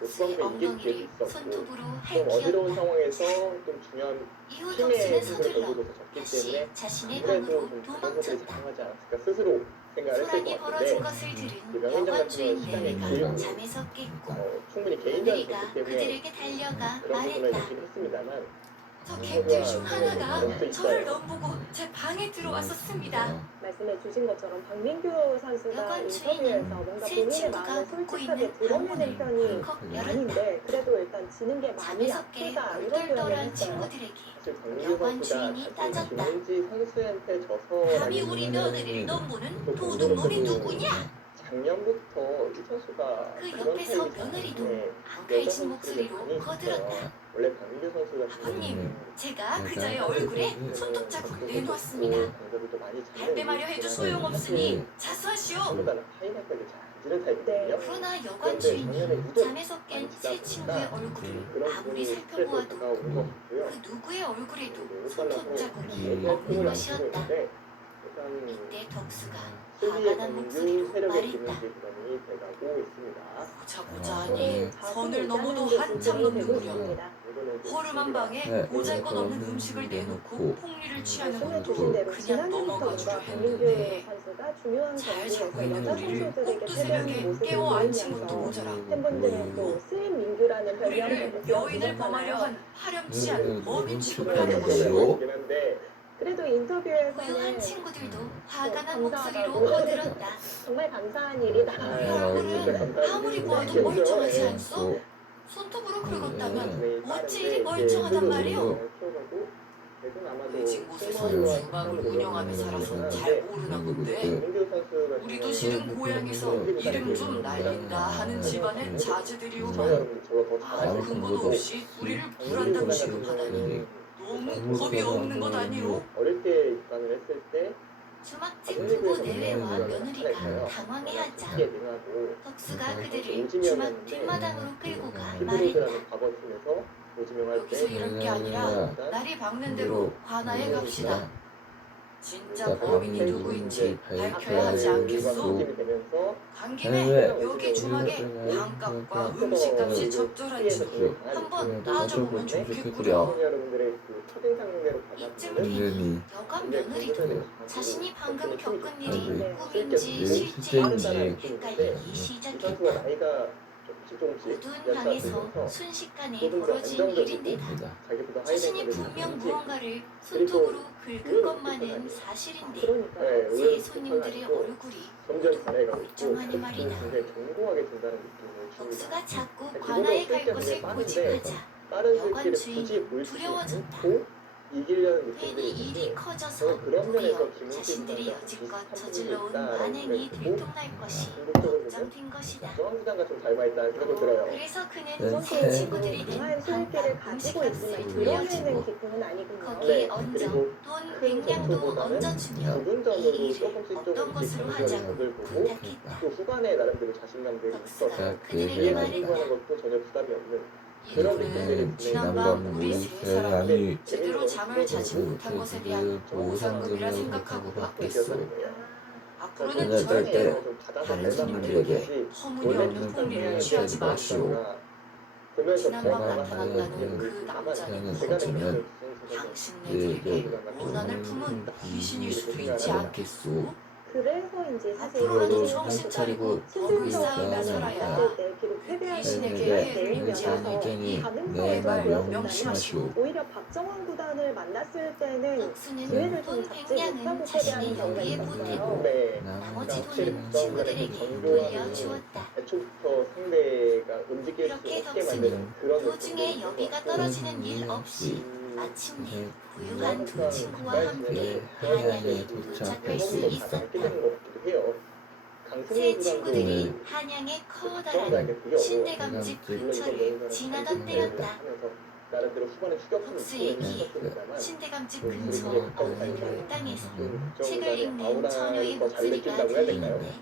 덕수의 엉덩이를 손톱으로 좀 어지러운 핥기었다. 상황에서 좀 중요한 이후 팀의 덕수는 승부를 서둘러 걸고도 졌기 다시 때문에 자신의 아무래도 방으로 좀 그런 것들이 도망쳤다. 작용하지 않았을까 스스로 생각을 했을 소란이 것 벌어진 같은데 것을 들은 명예장 같은 여관주인 경우는 시간이 내외가 길고 잠에서 깼고 충분히 개인전이 며느리가 됐기 때문에 그들에게 달려가 그런 부분을 말했다. 있긴 했습니다만 저 객들 중 하나가 저를 넘보고 제 방에 들어왔었습니다. 말씀해 주신 것처럼 박민규 선수가 여관 인터뷰에서 주인은 뭔가 새 본인의 친구가 마음을 묵고 솔직하게 있는 드러내는 편이 컥 열었다. 아닌데 그래도 일단 지는 게 많이 잠에서 깨 아프다 이런 표현을 얼떨떨한 했어요. 친구들에게 사실 박민규 여관 선수가 주인이 사실 따졌다. 김은지 선수한테 져서 감히 우리 며느리를 넘보는 도둑놈이 누구냐? 작년부터 이 선수가 그 그런 옆에서 타입이 며느리도 있는데 앙칼진 목소리로 많이 거들었다. 있어요. 원래 박민규 선수 같은 아버님, 경우는 제가 그자의 얼굴에 손톱 자국을 내놓았습니다. 강도도 많이 발뺌하려 해도 소용없으니 자수하시오. 보다는 파인애플을 잘 안 지는 타입이거든요. 그러나 여관 주인이 잠에서 깬 새 친구의 그런 얼굴을 아무리 부분이 살펴보아도 스트레스가 오는 것 같고요. 그 누구의 얼굴에도 그리고 손톱 자국이 얘기할 없는 틈을 안 것이었다. 주는데 일단 이때 덕수가 수비의 화가 난 강규 목소리로 세력의 말했다. 김은지 구단이 돼가고 있습니다. 보자 서로 선을 넘어도 자신을 한참 되고 넘는구려. 있습니다. 이거는 좀 허름한 방에 네. 보잘것없는 음식을 내놓고 폭리를 취하는 말씀해 것도 주신 대로 그냥 지난해부터 넘어가주려 뭔가 박민규 했는데 선수가 중요한 잘 경기에서 자고 있는 여자 우리를 선수들에게 꼭두 패배하는 새벽에 모습을 깨워 앉힌 것도 보이면서 모자라 팬분들은 또 스윗 민규라는 별명을 우리를 붙여 여인을 범하려 한 파렴치한 네, 범인 네, 취급을 네, 하는 네, 것이오. 있긴 한데 그래도 인터뷰에서는 고요한 친구들도 화가 난 감사하다고. 목소리로 거들었다. 정말 감사한 일이다. 얼굴은 아무리 보아도 멀쩡하지 않소? 손톱으로 긁었다면 어찌 이리 멀쩡하단 말이오? 외진 곳에서 주방을 운영하며 살아서 잘 모르나 본데 우리도 실은 고향에서 이름 좀 날린다 하는 집안의 자제들이오만 아무 근거도 없이 우리를 불안당 취급하다니 너무 겁이 없는 것 아니오? 어릴 때 입단을 했을 때 주막집 부부 내외와 며느리가 당황해하자 크게 능하고 덕수가 그들을 주막 뒷마당으로 끌고 가 말했다. 히브리스라는 과거 팀에서 오지명 할 여기서 때 이럴 게 아니라 날이 박는 대로 관아에 갑시다. 진짜 범인이 누구인지 밝혀야 하지 않겠소? 팀이 되면서 간 김에 여기 주막에 방값과 음식값이 적절한지 한번 따져보면 좋겠구려. 여러분들의 그 첫인상대로 이쯤 받아들이는 되니 여관 며느리도 자신이 방금 겪은 일이 꿈인지 실제인지 헷갈리기 시작했다. 나이가 조금씩 어두운 방에서 순식간에 벌어진 일인데다 자신이 분명 무언가를 손톱으로 긁은 것만은 사실인데 새 손님들의 얼굴이 점점 변해가고 멀쩡하니 말이다. 굉장히 견고하게 된다는 느낌을 덕수가 자꾸 관아에 갈 것을 고집하자 다른 여관 새끼를 주인이 굳이 보여주지 두려워졌다. 않고 이기려는 괜히 느낌이 일이 있는데 커져서 그런 면에서 도리어 김은지 자신들이 선수가 여지껏 비슷한 저질러온 부분이 있다라는 만행이 생각이 들통날 것이 궁극적으로 걱정된 것이다. 중앙구단과 좀 닮아있다는 생각도 들어요. 그래서 그는 네. 새 친구들이 강한 낸 수익기를 방값 가지고 음식값을 있으면 돌려주고 돌려주는 기쁨은 아니군요. 거기에 얹어 그리고 돈 큰 100냥도 전투보다는 얹어주며 부분 전으로 이 일을 조금씩 어떤 것으로 하자고 적을 보고 부탁했다. 또 후반에 나름대로 자신감들이 있어서 덕수가 그들에게 이해하고 말했다. 하는 것도 전혀 부담이 없는 이 그런 돈은 느낌들이 지난밤 드는 우리 거예요. 세 사람이 네. 제대로 잠을 자지 못한 것에 대한 보상금이라 생각하고 받겠소. 앞으로는 네, 절대로 다른 다른 손님들에게 허물없는 폭리를 취하지 마시오. 지난밤 나타났다는 그 남자는 어쩌면 당신네들에게 원한을 품은 귀신일 수도 있지 않겠소? 그래서인지 사실 앞으로라도 이민지 정신 선수가 차리고 법을 쌓으며 살아야 봤을 때 비록 패배할 귀신에게 수 해를 있는 입지 면에서 않으니 가능성을 내 말 보여준다면 명심하시오. 오히려 박정환 구단을 만났을 때는 덕수는 기회를 돈 좀 잡지 못하고 100냥은 자신의 패배하는 경우가 여기에 있었어요. 보태고 네. 나머지 확실히 돈은 부정간의 친구들에게 정교한 돌려주었다. 애초부터 상대가 움직일 수 그렇게 없게 덕수는 만드는 그런 도중에 여비가 떨어지는 일 없이 마침내 부유한 두 친구와 함께 한양에 도착할 수 있었다. 새 친구들이 한양의 커다란 신대감집 근처를 지나던 때였다. 나름대로 후반에 덕수에게 신대감집 근처 어느 별당에서 책을 읽는 처녀의 목소리가 들리는데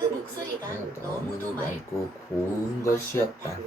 그 목소리가 너무도 맑고 고운 것이었다.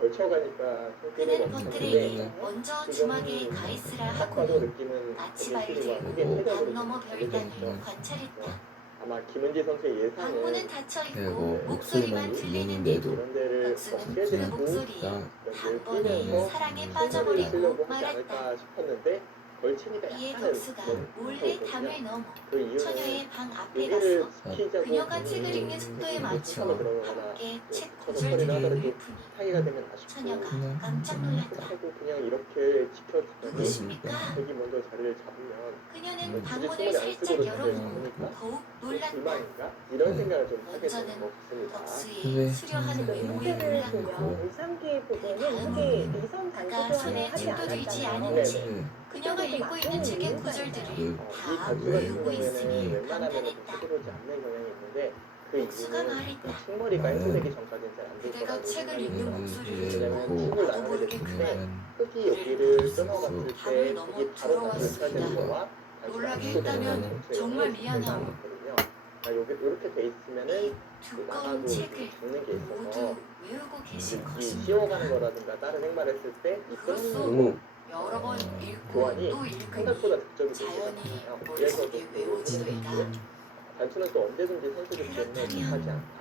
걸쳐가니까 그는 것들에게 먼저 주막에 가 있으라 하고는 나치발을 들고 방 너머 별당을 관찰했다. 아마 김은지 선수의 방문은 예상은 닫혀 있고 목소리만 들리는데도 그런 데를 덕수는 어떻게 그 목소리에 단번에 사랑에 빠져버리고 말았다. 싶었는데 걸치니까 이에 약간은 덕수가 좀 몰래 무서웠거든요. 담을 넘어 그 이유는 처녀의 방 앞에 여기를 가서 지키자고 그녀가 책을 읽는 속도에 맞춰 함께 책 구절들을 읊으니 사이가 되면 아쉽고 처녀가 깜짝 놀랐다. 하고 그냥 이렇게 지켜주면 누구십니까? 자기 먼저 자리를 잡으면 그녀는 방문을 살짝 열어보고 더욱 놀랐다. 불만인가? 이런 생각을 좀 하게 먼저는 되는 것 같습니다. 덕수의 수려한 외모에 형태를 놀랐고 보면 1~3기 부분은 크게 이성 그가 단수 손에 교환을 하지 책도 들지 않았잖아요. 않은 채 그녀가 읽고 있는 책의 구절들을 다 외우고 있으니 감탄했다. 서두르지 않는 경향이 있는데 그 덕수가 이유는 말했다. 식머리가 해소되기 전까지는 잘안 될 그대가 거라고 책을 읽는 생각해요. 목소리를 왜냐면 듣고 책을 나도 나누게 모르게 됐을 그만 때 흙이 여기를 끊어갔을 때 답을 넘어 이게 바로 들어왔습니다. 닿을 되는 거와 놀라게 했다면 정말 미안하오. 이렇게 돼 있으면은 두꺼운 책을 적는 게 있어서 모두 외우고 계신 이 것입니다. 씌워가는 거라든가 다른 행마를 했을 때 그렇소. 여러 번 읽고 교환이 또 읽으니 생각보다 득점이 되지 자연히 않아요. 머릿속에 외워지더이다. 단추는 또 언제든지 선수들 때문에 그렇다면 못하지 않다.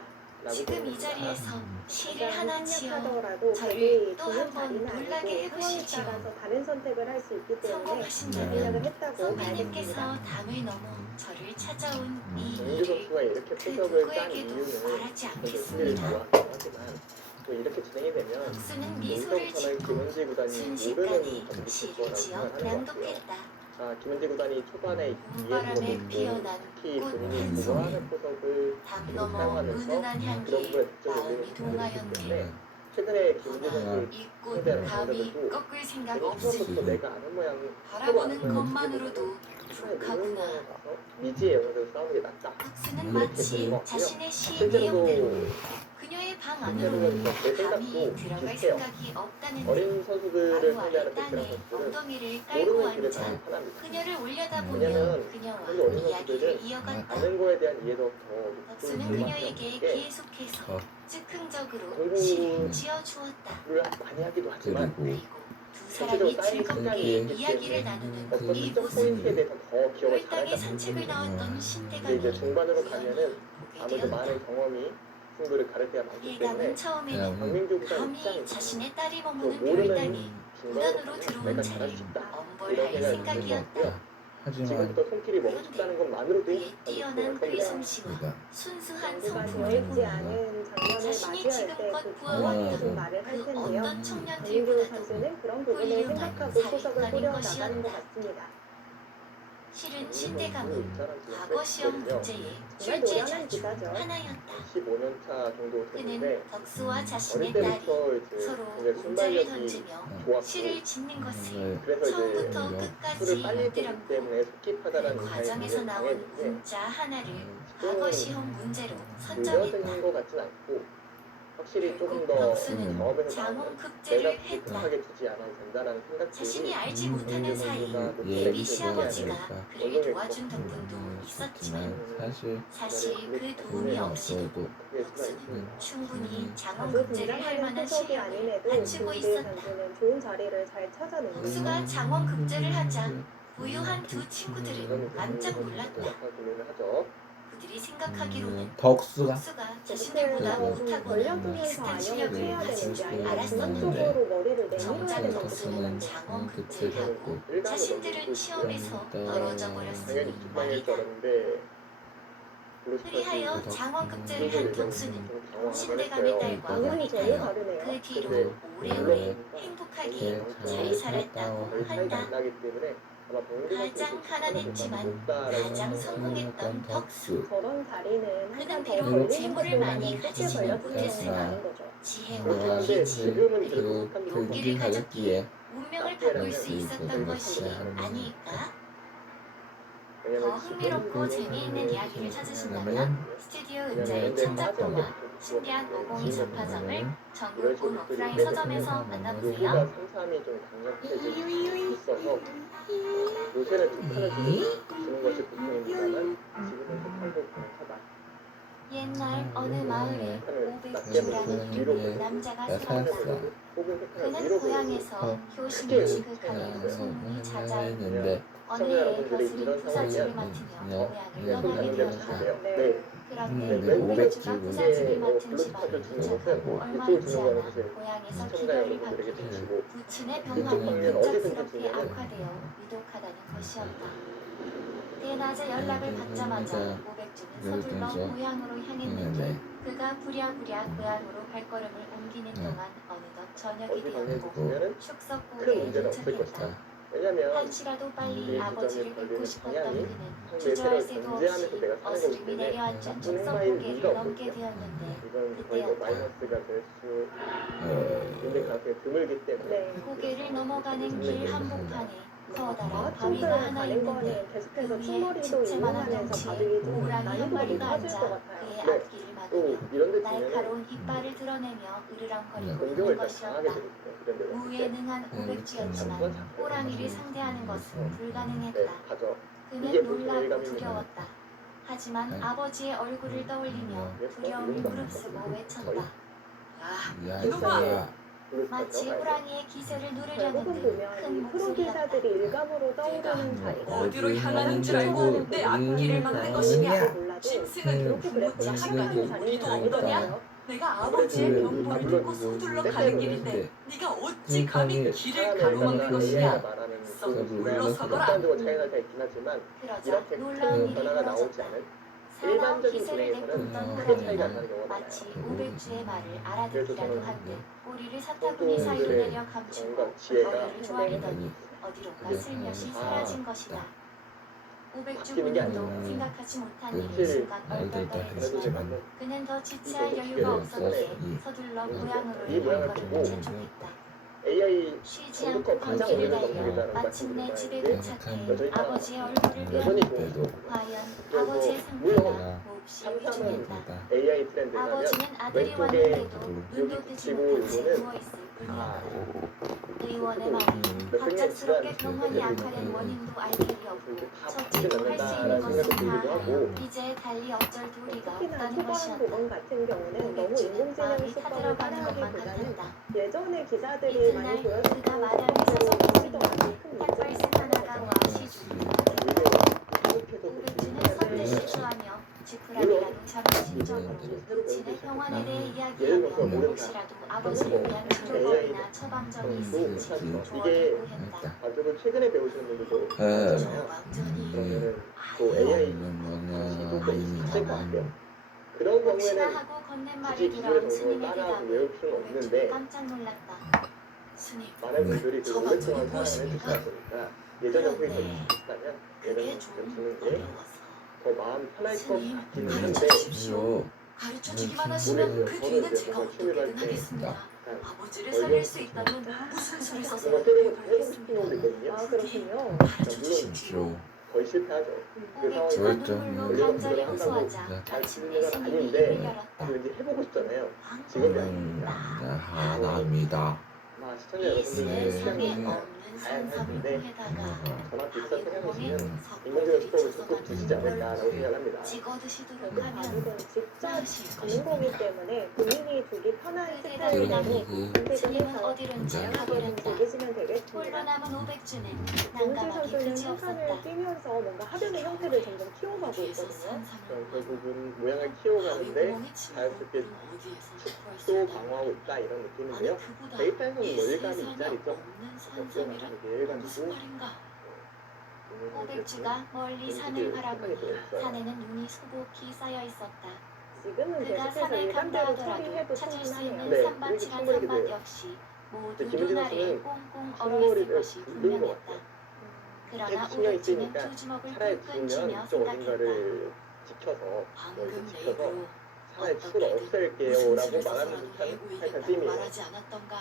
지금 이 자리에서 시를 하나 지어 하더라도 저를 또 되게 한 번 좋은 자리는 놀라게 아니고 상황에 해보시죠. 따라서 다른 선택을 할 수 있기 때문에 성공하신다면 노력을 했다고 선배님께서 봐야겠습니다. 담을 넘어 저를 찾아온 이 정규 일을 선수가 이렇게 그 패격을 짠 누구에게도 이유는 말하지 선수 승리를 않겠습니다. 좋아하긴 하지만 또 이렇게 진행이 되면 덕수는 미소를 여기서부터는 짓고 김은지 구단이 순식간에 모르는 시를 지어 낭독했다. 자, 김은지 구단이 초반에 봄바람에 피어난 특히 꽃 본인이 한 좋아하는 송이 포석을 담 넘어 사용하면서 은은한 그런 향기에 부분에 득점을 마음이 올리는 동하였네. 때문에 최근에 김은지 선수를 이꽃 담이 꺾을 생각 없이 처음부터 내가 아는 모양 바라보는 것만으로도 족하구나. 미지의 영역에서 싸우는 게 낫다. 덕수는 마치 자신의 시의 실제로도 내용대로 그녀의 방 안으로는 내 감히 생각도 들어갈 비슷해요. 생각이 없다는 듯 어린 선수들을 바로 아래 상대하는 베테랑 땅에 선수들은 엉덩이를 깔고 모르는 길을 앉아 가는 편합니다. 그녀를 올려다보며 왜냐면 그녀와 근데 어린 이야기를 선수들은 이어갔다. 아는 거에 대한 이해도 더 덕수는 높은 그녀에게 게 계속해서 즉흥적으로 공부- 시를 지어주었다. 를 많이 하기도 하지만 그리고 두 사람이 즐겁게 이야기를 나누는 어떤 이 특정 모습. 포인트에 대해서 더 기억을 꿀땅에 잘한다. 산책을 나왔던 신대가 근데 이제 중반으로 가면은 보게 아무래도 되었다. 많은 경험이 승부를 가를 때가 많기 때문에 예감은 처음에는 박민규 부장 감히 입장에서 자신의 딸이 또 머무는 모르는 별당에 중간으로 무단으로 들어온 내가 자를 잘할 수 있다. 엄벌할 이런 생각이었다. 하지만 지금부터 손길이 먹고 싶다는 것만으로도 그의 뛰어난 글솜씨와 그가 순수한 누가 성품을 되어있지 보며 않은 장면을 자신이 맞이할 때 지금껏 그 보아왔던 부모님이 말을 할 그 텐데요. 어떤 박민규 청년들보다도 선수는 그런 부분을 훌륭한 생각하고 포석을 사육가인 꾸려나가는 것 것이었다. 같습니다. 실은 신대감은 과거 시험 문제의 정말 출제자 노련한 중 기자죠. 하나였다. 15년 차 정도 됐는데 그는 덕수와 어릴 자신의 딸이 때부터 이제 서로 굉장히 문자를 순발력이 던지며 좋았고 시를 짓는 것을 그래서 이제 처음부터 술을 끝까지 빨리 먹기 엿들었고 때문에 속기파다라는 그 인상이 과정에서 굉장히 나온 강했는데 문자 하나를 과거 시험 문제로 늘려진 선정했다. 것 같진 않고 확실히 조금 결국 더 덕수는 경험에서 장원 나오는 급제를 내가 했다. 부탁하게 두지 않아도 된다라는 생각들이 자신이 알지 못하는 사이 예, 데뷔 시아버지가 그를 원동력이 도와준 덕분도 있었지만 사실 그 도움이 없이도 크게 덕수는 충분히 장원 자주 급제를 할 등장하는 만한 포석이 실력을 아님에도 갖추고 김대희 있었다. 선수는 좋은 자리를 잘 찾아냅니다. 덕수가 장원 급제를 하자 부유한 두 친구들은 이거는 깜짝 놀랐다. 약간 고민을 하죠. 그들이 생각하기로는 덕수가 덕수가 자신들보다 못하거나 벌려두면서 비슷한 안녕을 실력을 해야 가진 되는지 줄 아니면 알았었는데 중간적으로 머리를 정작 내밀어야 덕수는 되는지 장원 급제를 하고 자신들은 시험에서 떨어져 버렸으니 당연히 뒷방일 말이다. 줄 알았는데 그리하여 장원 급제를 한 덕수는 신대감의 했어요. 딸과 방향이 전혀 혼인하여 다르네요. 그 뒤로 오래오래 행복하게 잘 살았다고 거의 차이가 안 한다. 나기 때문에 아마 가장 가난했지만 가장 성공했던 덕수. 저런 자리는 그는 항상 비록 더 걸리는 재물을 것보다는 많이 쉽게 가지지는 걸렸을 못했으나 가능성이 많은 거죠. 지혜와 그런데 기지 지금은 그리고 그래도 극한 용기를 경우가 가졌기에 운명을 바꿀 수 있었던 그리고 것이 그리고 아닐까? 더 왜냐면 흥미롭고 재미있는 이야기를 찾으신다면 스튜디오 은자의 창작동화 신비한 502 전파점을 전국 온 오프라인 서점에서 만나보세요. 3-3이 좀 강력해지고 있어서 요새는 특판을 주는 것이 보통입니다만 지금은 특판도 가능하다. 옛날 어느 마을에 오백주라는 뒤로 이름의 남자가 나 살았다. 살았어. 혹은 특판을 그는 위로 고향에서 효심을 지극하는 소문이 잦아있고 했는데 어느 해에 벼슬이 부사지를 맡으며 고향을 떠나게 되었다. 네. 그런데 오백주가 부사지를 맡은 집안을 도착하고 얼마 되지 않아 고향에서 기별을 받게 되고 부친의 병환이 급작스럽게 악화되어 위독하다는 것이었다. 대낮에 연락을 받자마자 오백주는 서둘러 고향으로 향했는데 그가 부랴부랴 고향으로 발걸음을 옮기는 동안 어느덧 저녁이 어디 되었고 방에서는 큰 축석고에 문제는 없을 도착했다. 것이다. 왜냐면 한시라도 빨리 이 아버지를 지점에 뵙고 싶었던 걸리는 그는 상대를 주저할 새도 견제하면서 없이 내가 사는 거기 어스름이 때문에 내려앉은 나쁜 축석고개를 행위가 넘게 없거든요. 되었는데 이건 거의 뭐 그때였다. 마이너스가 될 수 있는 가능성이 드물기 때문에 네. 고개를 넘어가는 길 한복판에 커다란 바위가 춤을 하나 가는 있는데 거는 계속해서 그 위에 춤머리도 집채만한 이용하면서 덩치에 바둑이 좀 호랑이 한 난이도가 마리가 높아질 것 앉아 같아요. 그의 네. 앞길을 또 막으며 이런 데 보면은 날카로운 이빨을 드러내며 으르렁거리고 있는 공격을 다 것이었다. 당하게 되거든요. 그런 데 갔을 무에 때. 능한 오백주였지만 호랑이를 상대하는 것은 네, 불가능했다. 가죠. 그는 이게 무슨 놀라고 일감이냐. 두려웠다. 하지만 네. 아버지의 얼굴을 떠올리며 두려움을 무릅쓰고 외쳤다. 야, 이놈아! 야, 마치 호랑이의 기세를 누르려는 결국은 듯 보면 큰 이 프로 목소리였다. 기자들이 일감으로 떠오르는 자리가 어디로 향하는 줄 알고 내 앞길을 막는 것이냐? 짐승은 이렇게 그래서 묻지 한가한 않는 자리는 우리도 아니거든요. 없더냐? 내가 아버지의 명복을 듣고 서둘러 가는 길인데 네가 어찌 감히 길을 가로막는 것이냐? 썩 물러서거라. 극단적으로 차이가 다 있긴 하지만 그러자 이렇게 놀라운 큰 일이 변화가 나오지 벌어졌다. 않은 사나운 일반적인 기세를 진행에서는 내뿜던 크게 차이가 안 호랑이는 나는 경우가 마치 많아요. 오백주의 말을 그래서 알아듣기라도 저는 한듯 꼬리를 사타구니 사이로 똥똥들의 내려 감추고 뭔가 지혜가 머리를 조아리더니 어디론가 슬며시 사라진 것이다. 오백주 바뀌는 게 군인도 아니라 생각하지 못한 일이 사실 순간 알들다 얼떨떨했지만 했지만 그는 더 지체할 이거 여유가 어떻게 없었기에 이 서둘러 이 고향으로 모양을 발걸음을 보고 재촉했다. AI 쉬지 전국과 않고 가장 길을 오래된 달려 방법이라는 마침내 집에 말인데 도착해 여전히 아버지의 얼굴을 여전히 뵈었는데 좀 과연 그래서 아버지의 물론 상태가 몹시 없이 삼삼은 위중했다. AI 트렌드라면 아버지는 아들이 왼쪽에 왔는데도 눈도 여기 뜨지 지고 못한 채 이거는 누워있을 다 뿐이었다. 의원의 말이 갑작스럽게 병원이 악화된 원인도 알 길이 없고 첫째도 할 수 있는 것은 다 하여 이제 달리 어쩔 도리가 특히나 없다는 초반 것이었다. 보건 같은 경우는 너무 오백주는 인공지능 마음이 수법을 타들어가는 것만 따라하기보다는 같았다. 예전에 기자들이 많이 이튿날 보여줬던 그가 마당에 서서 보고 있는 탁발생 하나가 와 시주를 오백주는 선뜻 시주하며 지푸라기라도 잡은 심정으로 진의 병원에 대해 이야기하며 혹시라도 아버지를 위한 치료법이나 처방전이 있을지 조언을 구했다. 아주로 최근에 배우시는 분들도 저 많잖아요. 왕전이 그러면은 또 AI 시도가 있을 것 같아요. 그런 혹시나 경우에는 하고 건넨 굳이 말에 기술의 돌아온 정보를 스님의 따라하고 대답을 외울 필요는 오백주는 없는데 깜짝 놀랐다. 스님, 많은 분들이 그 저 오랫동안 방송이 사랑을 무엇입니까? 해주시다 보니까 예전 정보에 더 그런데 비슷하면 그게 예전 좀 정보는 게 어려워서 더 마음 편할 것 스님, 같기는 가르쳐 한데 주십시오. 가르쳐 주기만 하시면 그 뒤는 제가 어떻게든 하겠습니다. 아버지를 살릴 수 있다면 무슨 수를 써서 뭔가 새로운 거 해보고 싶은 해보겠습니다. 경우도 있거든요. 아 그렇군요. 가르쳐 주십시오. 거의 실패하죠. 그 오백주가 상황이 눈물로 간절히 호소하자 마침내 건 스님이 아닌데 입을 열었다. 왠지 해보고 싶잖아요. 직업이 아닙니다. 하나입니다. 아마 시청자 이 여러분들은 세상에 취향이 없는 산삼을 구해다가 저나 비슷한 바위 생각이시면 구멍에 인공지능 석고들이 수법을 쳐서 적극 주시지 않을까라고 생각합니다. 찍어 드시도록 결국 하면 가족은 직접 나으실 주는 거기 것입니다. 때문에 본인이 주기 편한 그 스타일대로 대답이 선택을 스님은 해서 어디론지 다양하게 가버렸다. 즐기시면 홀로 되겠습니다. 남은 오백주는 정우진 난감하게 선수는 그지없었다. 산을 뛰면서 뭔가 하변의 형태를 점점 키워가고 어디에서 있거든요. 산삼을 결국은 모양을 바위 키워가는데 구멍에 치고 자연스럽게 그럼 어디에서 구할 수 또 있다. 강화하고 있다 이런 아니 느낌인데요. 그보다 데이터에서는 이 뭐 일감이 세상에 있자리죠. 없는 산삼이란 이게 무슨 해가지고 말인가? 오백주가 멀리 산을 바라보니 산에는 눈이 소복히 쌓여 있었다. 지금은 그가 계속해서 산을 간다 일반대로 하더라도 처리해도 찾을 수 충분하네요. 있는 네, 산밭이란 이렇게 산밭 돼요. 역시 모두 김은진 눈 아래에 선수는 꽁꽁 얼어있을 것이 굴린 것 분명했다. 같아요. 그러나 계속 신경이 오백주는 쓰이니까 두 주먹을 차라리 꿀끈 죽으면 쥐며 이쪽 생각했다. 어딘가를 지켜서 방금 내 지켜서 입으로 차라리 축을 어떻게든 없앨게요 무슨 라고 수를 말하는 써서라도 듯한 해고이겠다고 약간 쓰임이에요. 말하지 않았던가.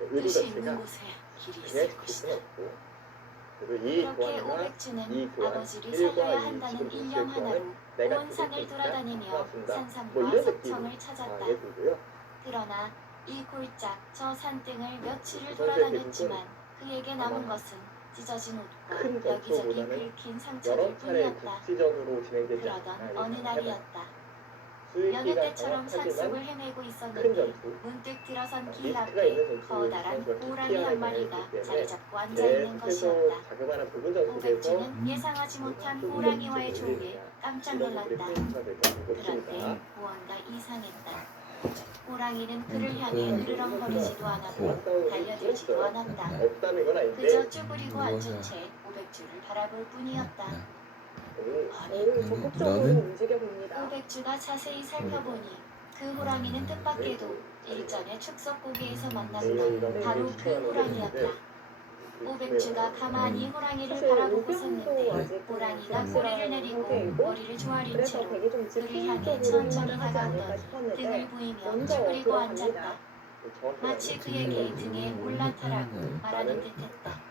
의도 뜻이 있는 자체가 곳에 길이 그냥 있을 지킬 것이다. 수는 없고 그리고 이 그렇게 교환과 오백주는 이 교환, 아버지를 일과 살려야 이 한다는 지금 일념 주실 하나로 교환은 내가 온 산을 드릴 테니까 돌아다니며 고맙습니다. 산삼과 뭐 이런 석청을 느낌이 찾았다. 강하게 들고요. 그러나 이 골짜 저 산등을 며칠을 선수의 돌아다녔지만 그에게 남은 아마 것은 찢어진 옷과 큰 여기저기 전투보다는 긁힌 상처들 여러 차례 뿐이었다. 국지전으로 진행되지 그러던 않았나 어느 이렇게 날이었다. 수익기가 여느 때처럼 산속을 정확하지만 헤매고 큰 있었는데 전투 문득 들어선 길 리스크가 앞에 있는 전투를 커다란 선수가 호랑이 기피하는 한 마리가 경향이 있기 자리 때문에 잡고 앉아있는 것이었다. 계속해서 자그마한 부분 전투에서 오백주는 예상하지 못한 호랑이와의 조우에 깜짝 놀랐다. 그런데 무언가 이상했다. 호랑이는 그를 향해 으르렁거리지도 않았고 달려들지도 않았다. 없다는 건 아닌데 그저 쭈그리고 앉은 채 오백주를 바라볼 뿐이었다. 오, 적극적으로 너는? 움직여 봅니다. 오백주가 자세히 살펴보니 그 호랑이는 뜻밖에도 일전에 축석고개에서 만났던 바로 그 호랑이였다. 오백주가 가만히 호랑이를 사실 바라보고 우병도 섰는데 아직 호랑이가 불확실한 꼬리를 내리고 상태이고 머리를 조아린 그래서 채로 되게 좀 그를 지키는 향해 쪽으로 천천히 힘을 하지 않을까 다가오더니 싶었는데 등을 부이며 먼저 쭈그리고 들어갑니다. 앉았다. 마치 그에게 등에 올라타라고 말하는 듯했다.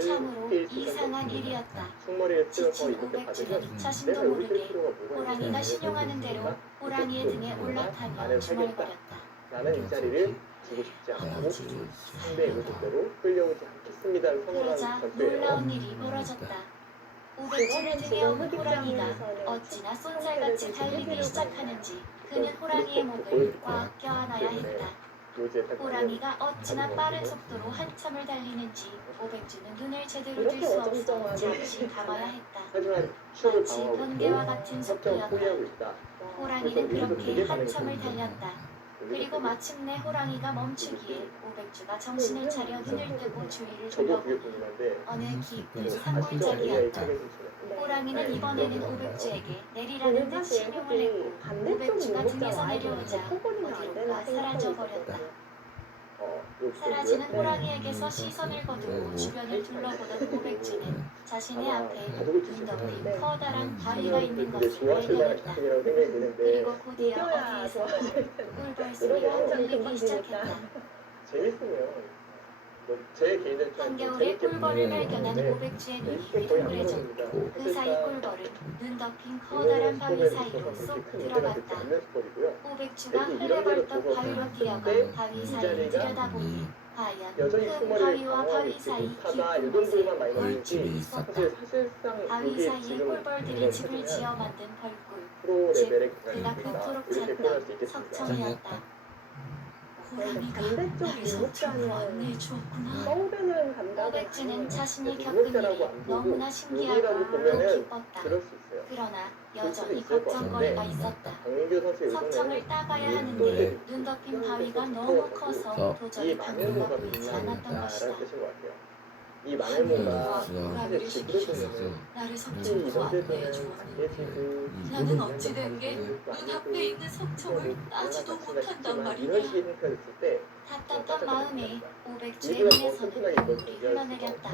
참으로 이상한 일이었다. 충머리를 찔러서 지친 이렇게 오백주는 받으면 자신도 내가 여기 모르게 뜰 필요가 뭐가 호랑이가 있냐. 신용하는 대로 호랑이의 등에 올라타며 중얼거렸다. 나는 이 자리를 주고 싶지 않고 상대의 의도대로 끌려오지 않겠습니다를 선언하는 그러자 전투예요. 놀라운 일이 벌어졌다. 오백주를 등에 업은 호랑이가 어찌나 쏜살같이 달리기 시작하는지 그는 호랑이의 목을 꽉 껴안아야 했다. 호랑이가 어찌나 빠른 속도로 한참을 달리는지 오백주는 눈을 제대로 뜰 수 없어 잠시 감아야 했다. 하지만 추억을 마치 방어하고 번개와 있고 같은 협정을 포기하고 속도였다. 있다. 호랑이는 그렇게 한참을 달렸다. 그리고 마침내 호랑이가 멈추기에 오백주가 정신을 차려 눈을 뜨고 주위를 저도 그게 둘러보니 궁금한데 어느 깊은 AI 산골짜기였다. 책에서 호랑이는 이번에는 오백주에게 내리라는 듯 사실 신용을 했고 반대쪽 오백주가 등에서 목자 내려오자 와이드는 커버리면 안 되는 어디론가 사라져버렸다. 사라지는 호랑이에게서 시선을 거두고 주변을 둘러보던 오백주는 자신의 앞에 눈 덮인 커다란 바위가 있는 것을 좋아하실 만한 발견했다. 작품이라고 생각이 드는데 그리고 곧이어 이겨야 어디에서 좋아하실 텐데. 이런 거 항상 꿀벌소리가 들리기 금방 시작했다. 들리니까. 재밌으면 제 개인적인 취향은 한겨울에 꿀벌을 발견한 네. 오백주의 눈이 이게 거의 안 휘둥그레졌고 보입니다. 그 사이 꿀벌은 눈 덮인 커다란 바위 사이로 쏙 들어갔다. 않는 스포이고요. 오백주가 애기 흘레벌떡 이런 바위로 데로 뛰어가 때 바위 이 사이를 자리가 들여다보니 과연 여전히 큰 풍머리를 바위와 강화하고 바위 있고 사이 하다 이 깊은 곳에 정도만 많이 벌집이 나오지 있었다. 사실 사실상 바위 이게 사이에 지금 꿀벌들이 집을 지어 만든 벌꿀 프로 즉 레벨의 그가 기간입니다. 그토록 이렇게 표현할 수 찾던 있겠습니다. 석청이었다. 호랑이가 반대쪽 나를 석청으로 민목자는 안내해 주었구나. 떠오르는 감각은 오백주는 아니에요. 자신이 겪은 민목자라고 일이 안 보고 너무나 신기하고 눈이라고 보면은 기뻤다. 그럴 수 있어요. 그러나 그럴 여전히 수도 있을 것 걱정거리가 같은데 있었다. 강민규 선수의 석청을 의도는 따봐야 이 하는데 꿀들이 눈 덮인 바위가 꿀들이 너무 꿀들이 커서 꿀들이 이 도저히 망해모가 강도가 보이지 않았던 것이다. 빛난다라는 뜻인 것 같아요. 이 망해모가 하늘과 사실 집으로 보면은 나를 이 석청으로 안내해 이런데서는 주었는데 가게지고 나는 어찌 된 게 눈앞에 있는 석청을 따지도 못한단 말이냐. 이런 식의 행태가 됐을 때 답답한 마음에 오백주의 이보다 더 눈에서는 튼튼하게 눈물이 이걸 흘러내렸다.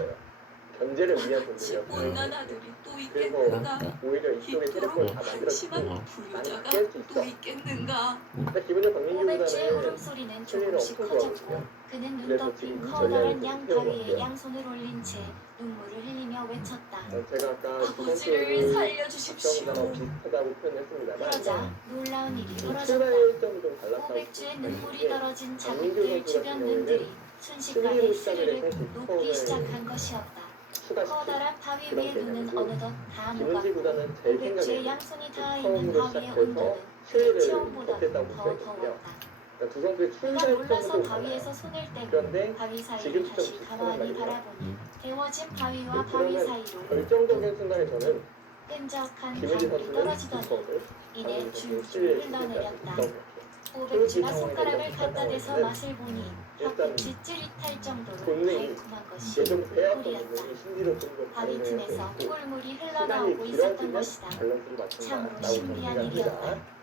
견제를 위한 같이 돈들이었어요. 못난 아들이 또 그래서 있겠는가. 오히려 이쪽에 체력을 다 한심한 만들어주고 불효자가 깰 수 또 있어. 있겠는가. 근데 기본적으로 오백주의 박민규보다는 울음소리는 실리를 조금씩 엄청 커졌고 좋아하거든요. 그는 눈 그래서 덮인 지금 커다란 전략을 양 세운 것 바위에 같아요. 양손을 올린 채 눈물을 흘리며 외쳤다. 제가 아까 아버지를 살려주십시오. 박정우랑 비슷하다고 표현했습니다만 그러자 놀라운 일이 벌어졌다. 출발점이 좀 달랐다고 오백주의 눈물이 생각했는데 떨어진 박민규 자국들 선수 주변 같은 눈들이 경우에는 순식간에 스르륵 처음에 녹기 시작한 것이었다. 추가시킨 커다란 바위 그런 위의 눈은 개념이고 어느덧 다 김은지 녹았고 구단은 제 오백주의 생각에는 양손이 닿아 있는 처음으로 바위의 시작해서 온도는 그 최애를 체온보다 못했다고 더 볼 수가 있거든요. 더웠다. 그러니까 두 선수의 그가 놀라서 출발점도 바위에서 손을 떼고 그런데 바위 사이를 지금 다시 좀 가만히 비슷한 바라보니 데워진 바위와 바위 그러면 사이로 결정적인 순간에 저는 끈적한 김은지 바람이 선수는 떨어지더니 뒷선을 이내 줄줄 실리에 흘러내렸다. 있다고 오백주가 손가락을 갖다 대서 맛을 보니 일단 혀끝이 찌릿할 정도로 본능이 달콤한 것이 예전 배웠던 꿀이었다. 부분이 신기로 좀더 바위 틈에서 꿀물이 시간이 흘러나오고 있었던 길어지면 것이다. 밸런스를 맞춘다 참으로 라고 신기한 정리가 일이었다. 합니다.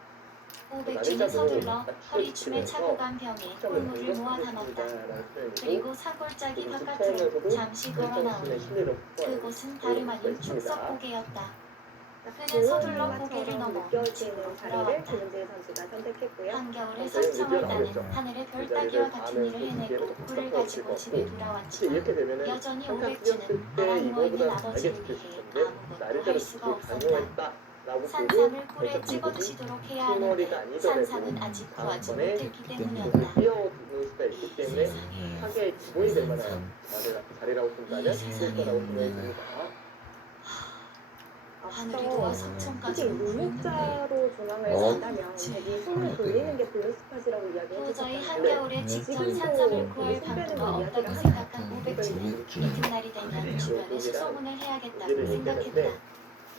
오백주는 서둘러 허리춤에 차고 간 병에 꿀물을 모아 담았다. 그리고 산골짜기 바깥으로 잠시 걸어 나오니 그곳은 다름 아닌 축석고개였다. 그는 서둘러 고개를 넘어 집으로 돌아왔다. 김은재 선수가 선택했고요. 한겨울에 석청을 따는 하늘의 별따기와 같은 일을 해내고 꿀을 가지고 집에 돌아왔지만 이렇게 되면은 여전히 잠깐 오백주는 뛰었을 때 바람 누워있는 이거보다 아버지를 알게 위해 지켰을 텐데 아무것도 할 수가 없었다. 가능했다라고 산삼을 꿀에 찍어드시도록 해야 하는데 산삼은 아직 구하지 못했기 때문이었다. 뛰어드는 수가 있기 때문에 하계의 기본이 될 만한 자리라고 본다면 세상에 그거라고 생각이 듭니다. 하늘이도와 솔직히 석청까지 물목자로 중앙을 간다면 되게 손을 돌리는 게 블루스팟이라고 이야기해 도저히 주셨잖아요. 한겨울에 직접 지금도 산삼을 그 구할 손빼는 방도가 거 없다고 이야기를 생각한 하잖아요. 오백주는 이튿날이 되면 주변에 수소문을 해야겠다고 얘기를 생각했다. 했는데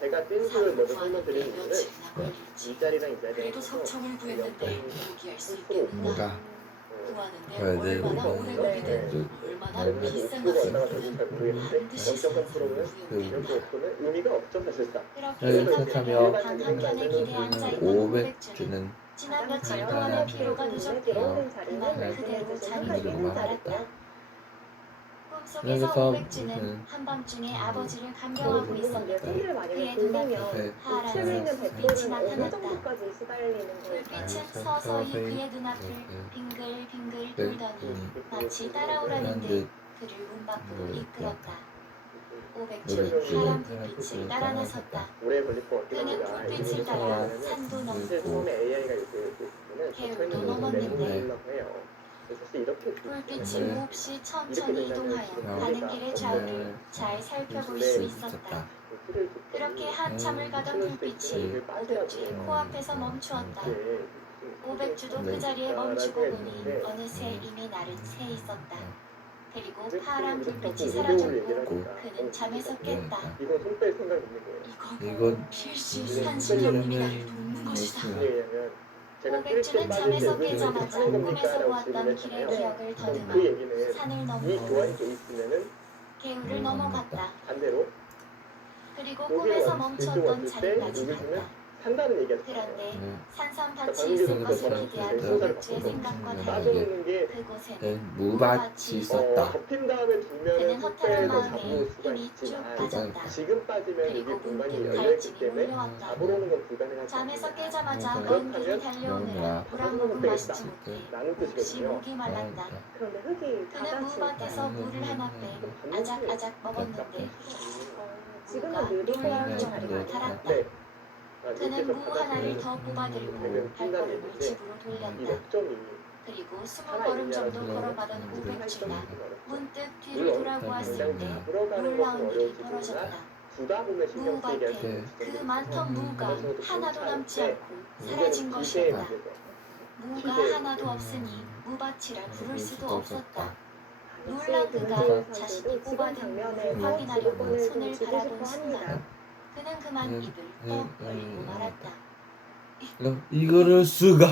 제가 띵수를 먼저 설명드리는 이유는 며칠이나 걸릴지. 이 자리랑 이 자리랑 그래도 석청을 구했는데 포기할 수 스스로 있겠는가. 뭐가 구하는데 그래, 네. 얼마나 오래 걸리든 얼마나 비싼 값을 부르든 잘 모르겠는데 반드시 0.3%는 구해옵니다. 0.5%는 의미가 없죠 사실상. 그렇게 네, 생각하며 그렇다며 방 한켠에 기대 앉아있던 오백주는 500주는 지난 며칠 동안의 피로가 누적되어 들어오는 자리는 그만 말씀해 그대로 주신 잠이 한가위 들고 있는 말았다. 자리고요. 꿈속에서 그래서 오백주는 한밤중에 아버지를 감경하고 이제 있었는데 손을 만약에 그의 돌리면 눈앞에 네. 우측에 있는 파란색 백돌은 불빛이 어느 나타났다. 정도까지 시달리는 걸까요? 불빛은 서서히 그의 눈앞을 빙글빙글 돌더니 마치 따라오라는 듯 그를 문 밖으로 이끌었다. 오백주는 파란 불빛을 따라 나섰다. 오래 걸릴 것 같긴 그는 합니다. 불빛을 따라 산도 사실 넘고 처음에 AI가 이렇게 보면은 개울도 넘었는데 해요. 사실 이렇게 불빛이 몹시 천천히 이동하여 가는 길의 좌우를 잘 살펴볼 수 있었다. 그렇게 한참을 가던 불빛이 오백주의 코앞에서 멈추었다. 오백주도 그 자리에 멈추고 보니 어느새 이미 날은 새 있었다. 그리고 파란 불빛이 사라졌고 그는 잠에서 깼다. 이건 손 뺄 생각이 없는 거예요. 이건 필시 산신령님이 나를 돕는 것이다. 왜냐면 제가 오백주는 잠에서 깨자마자 꿈에서 보았던 길의 기억을 그 더듬어 얘기는 산을 이 넘고 교환이 돼 있으면은 개울을 넘어갔다. 반대로 그리고 여기 꿈에서 왔을 멈췄던 때 자리까지 여기서는 갔다. 한다는 얘기가 그런데 산삼 그러니까 밭이 있을 방금에서 것으로 저랑 기대한 그 소설을 오백주의 봤거든요. 생각과 달리 따져오는 게 그곳에는 무밭이 있었다. 덮인 다음에 두면은 그는 허탈한 숲에서 마음에 잡을 수가 힘이 쭉 있지만 빠졌다. 지금 빠지면 이게 그리고 공간이 문득 열려있기 갈증이 때문에 몰려왔다. 잡으러오는 건 불가능하지 잠에서 않습니다. 깨자마자 그렇다면 먼 길을 달려오느라 너무나 물 한 모금 마시지 되겠다. 못해 라는 몹시 뜻이거든요. 목이 말랐다. 그런데 흙이 그는 바다지. 무밭에서 물을 하나 빼 아작아작 먹었는데 지금은 무가 늘고 놀라울 있는 정도로 자리가 달았다. 네. 그는 무 하나를 더 뽑아들고 발걸음을 집으로 이 돌렸다. 목적이 그리고 20걸음 정도 걸어가던 오백주가 문득 뒤를 돌아보았을 때 놀라운 일이 벌어졌다. 두다 보면 신경 쓰이게 할 무밭에 수 있는 그 많던 무가 하나도 남지 않고 문제는 사라진 기세의 것이었다. 문제죠. 무가 하나도 없으니 무밭이라 부를 수도 없었다. 놀란 역시 그가 김은지 자신이 선수도 지금 뽑아든 장면에서 무를 확인하려고 지구본을 좀 손을 쥐고 바라본 싶어 순간 합니다. 그는 그만 입을 떡 벌리고 말았다. 이거를 쓰가.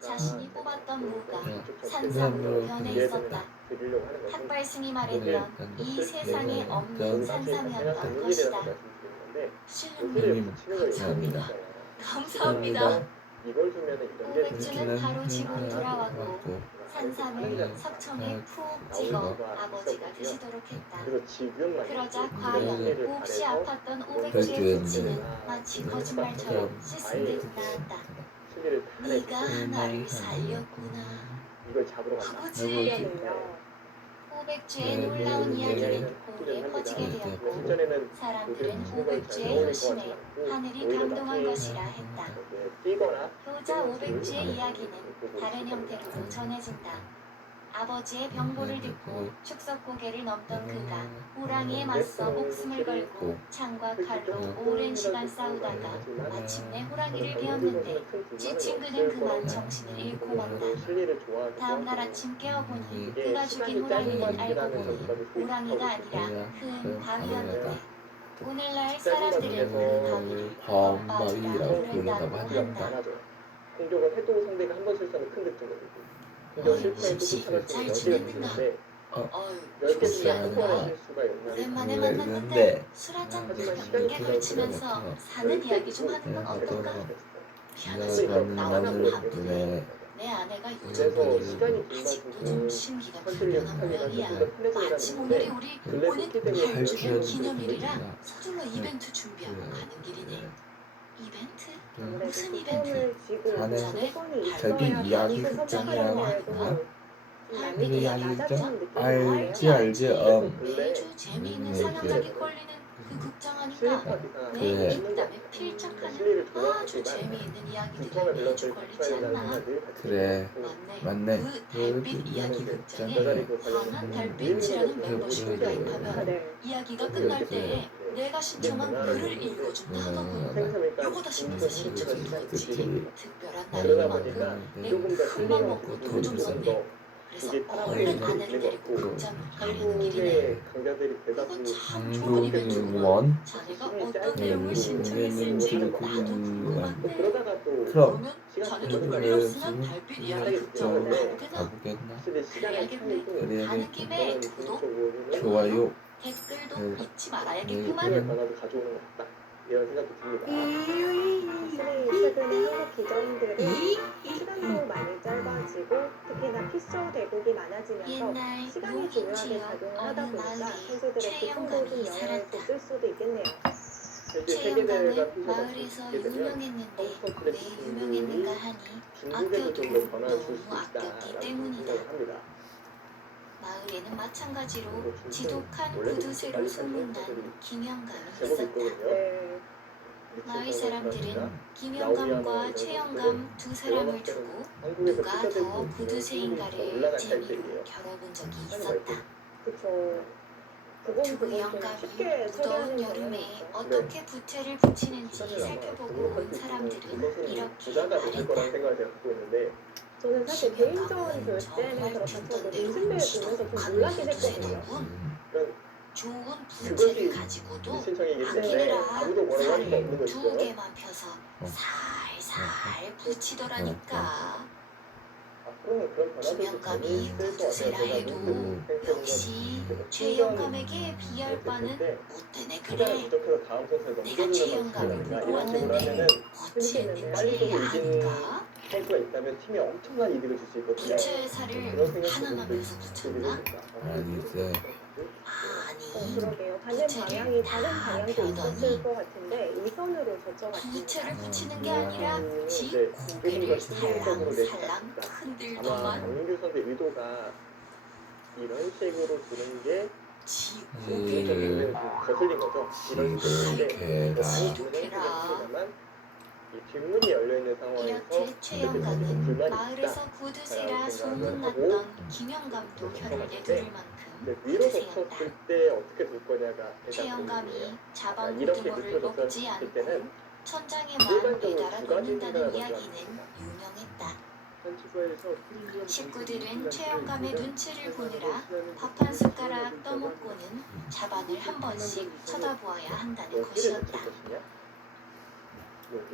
자신이 뽑았던 무가 네. 산삼으로 변해 네. 있었다. 드리려고 하는 거죠. 탁발승이 네. 말했던 이 세상에 없는 산삼이었던 것이다. 실루님 감사합니다. 감사합니다. 이걸 주면은 이런 게 오백주는 바로 집으로 돌아왔고 산삼을 석청에 푹 찍어 아버지가 드시도록 했다. 그래서 지금 그러자 과연 몹시 아팠던 오백주의 부치는 마치 거짓말처럼 씻은 듯 나았다. 네가 나를 살렸구나. 이걸 잡으러 간다. 아버지. 오백주의 놀라운 이야기는 고개 퍼지게 되었고 실전에는 사람들은 오백주의 효심에 하늘이 감동한 것이라 했다. 뛰거나 효자 오백주의 이야기는 다른 형태로도 전해진다. 아버지의 병보를 듣고 축석 고개를 넘던 그가 호랑이에 맞서 목숨을 걸고 창과 칼로 오랜 시간 싸우다가 마침내 호랑이를 베었는데 지친 그는 그만 정신을 잃고 만다. 다음날 아침 깨어보니 그가 죽인 호랑이는 알고 보니 호랑이가 아니라 큰 바위였는데 오늘날 사람들은 그 바위를 범바위라고 부른다고 한다. 공격을 해도 상대가 한 번 실수하면 큰 득점거든요. 공격 실패해도 쫓아갈 수 있는 여지가 있는데 10개 중에 한 번의 실수가 오랜만에 영향을 만났는데 술 한잔 하지만 가볍게 시간이 걸치면서 사는 이야기 좀 하는 건 어떨까? 미안하지만 나와는 바쁘네. 내 아내가 요즘 그래서 보니 시간이 아직도 좀 심기가 현실력 불편한 하기가 모양이야. 조금 마침 오늘이 우리 블랙 오는 호키 때문에 8주년 기념일이라 서둘러 이벤트 준비하고 가는 길이네. 이벤트? 무슨 이벤트? 자네 전에 절비 이야기 극장이라고 하구나. 이 이야기 극장 알지 매주 재미있는 네. 사냥작이 걸리는 그 극장 하니까 실력파 기사가 내 그래. 입담에 필적하는 실리를 아주 좋아하지만 재미있는 이야기들이 구성을 매주 불러줄 걸리지 각자라는 않나? 생각을 그래. 맞네. 맞네. 그 달빛 이야기 극장에 환한 달빛이라는 멤버십을 가입하면 네. 이야기가 끝날 때 내가 신청한 글을 읽어준다 하더군. 요거 다시면서 신청을 읽었지. 특별한 날인 만큼 내 큰맘 먹고 돈 좀 썼네. 그래서 얼른 아내를 데리고 극장을 가려는 길이네. 강자들이 그건 참 음, 좋은 이벤트구만. 원. 자네가 어떤 내용을 신청했을지 나도 궁금한데. 그러다가 또 그럼 그러면 자네도 글 없으면 달빛 이야기 극장을 가보게나? 가보겠나? 확실히 시간이 알겠네. 그래. 가는 김에 구독, 좋아요. 댓글도 잊지 말아야겠구만. 의 변화도 가져오는 것 같다. 이런 생각도 듭니다. 확실히 최근에 한국 기자님들은 시간도 많이 짧아지고 특히나 피서 대국이 많아지면서 옛날 시간이 중요하게 용인 작용을 지역 하다 어느 보니까 마을에 선수들의 기쁨도 좀 최영감이 영향을 살았다. 줬을 수도 있겠네요. 세계 세계대회가 최영감은 피서가 마을에서 되게 되면 유명했는데 컴퓨터 왜 크래식 유명했는가 하니 중국에도 좀 더 변화를 줄 수 너무 아꼈기 있다라는 때문이다. 생각을 합니다. 마을에는 마찬가지로 그리고 지독한 원래도 구두쇠로 빨리 소문난 김영감이 제목이 있었다. 있거든요. 네. 마을 사람들은 김영감과 최영감 두 사람을 두고 누가 더 구두쇠인가를 재미로 겨뤄본 적이 있었다. 그쵸. 그건 두 그건 좀 영감이 쉽게 무더운 처리하는 여름에 거예요. 어떻게 부채를 붙이는지 살펴보고 온 사람들은 이렇게 부자가 되실 거라는 말했다. 생각을 제가 갖고 있는데 저는 사실 개인전 볼 때는 그렇다 쳐도 인생을 보면서 좀 놀라긴 했거든요. 그런 좋은 그것이 부채를 가지고도 신청이기 때문에 아끼느라 아무도 뭐라고 할 수가 없는 살을 거죠. 두 개만 펴서 살살 붙이더라니까. 그런 변화도 김영감이 구두쇠라 해도 역시 최영감에게 비할 바는 못되네 그래. 부족해서 다음 선수에 내가 넘겨주는 최영감을 선수가 보고 이런 식으로 왔는데 하면은 어찌했는지 아는가? 선수가 있다면 팀에 엄청난 이득을 줄 수 있거든요. 부채살을 하나만 넣어서 붙였나? 아니세. 아니 그러게요. 받는 방향이 다른 방향도 있었을 것 같은데 일선으로 젖혀갔습니다. 부채를 붙이는 게 아니라 지 네, 고개를 조금 더 살랑살랑 아마 흔들더만 강민규 선수의 의도가 이런 식으로 주는 게 지 좀 고개를 거슬린 거죠. 이런 식인데 지독해라. 지독해라만 이 뒷문이 열려 있는 상황에서 이렇게 최영감은 불만이 마을에서 구두쇠라 소문났던 김영감도 혀를 내두를 만큼 위로 구두쇠였다. 덮쳤을 때 어떻게 둘 거냐가 대단 고민이에요. 최영감이 자방 이렇게 고등어를 늦춰졌을 먹지 않고 때는 천장에만 일반적으로 매달아 두 가지 놓는다는 생각을 먼저 이야기는 합니다. 유명했다. 선취부에서 식구들은 최영감의 눈치를 보느라 밥 한 숟가락 떠먹고는 자반을 한 번씩 쳐다보아야 한다는 것이었다.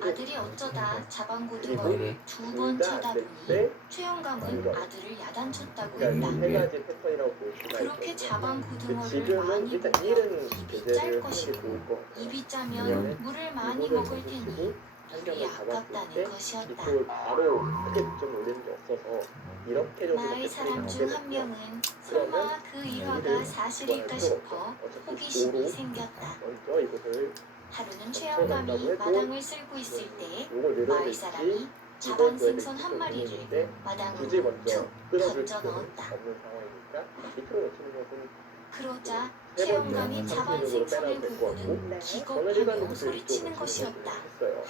아들이 어쩌다 자방고등어를 두 번 쳐다보니 최영감은 아들을 야단쳤다고 그러니까 했다. 세 가지 패턴이라고 볼 수가 그렇게 있거든요. 자방고등어를 지금은 많이 일단 보면 일은 입이 제재를 짤 하는 게 것이고 좋을 것 같아요. 입이 짜면 물을 많이 먹을 테니 물이 아깝다는 것이었다. 이쪽을 바로 크게 득점 올리는 게 없어서 이렇게 정도 마을 사람 중 한 명은 설마 그 일화가 사실일까 싶어 호기심이 생겼다. 먼저 이것을 하루는 최영감이 마당을 쓸고 있을 때 요걸 마을 내려놓을지 사람이 자반 생선 한 마리를 굳이 마당으로 먼저 툭 끊어줄 던져 필요는 넣었다. 없는 상황이니까 밑으로 놓치는 것은 그러자 세 최영감이 번째 자반 상식적으로 생선을 빼놔도 될것 같고 보고는 네. 저는 기겁하며 일반적으로 소리치는 이쪽으로 것이었다. 했어요.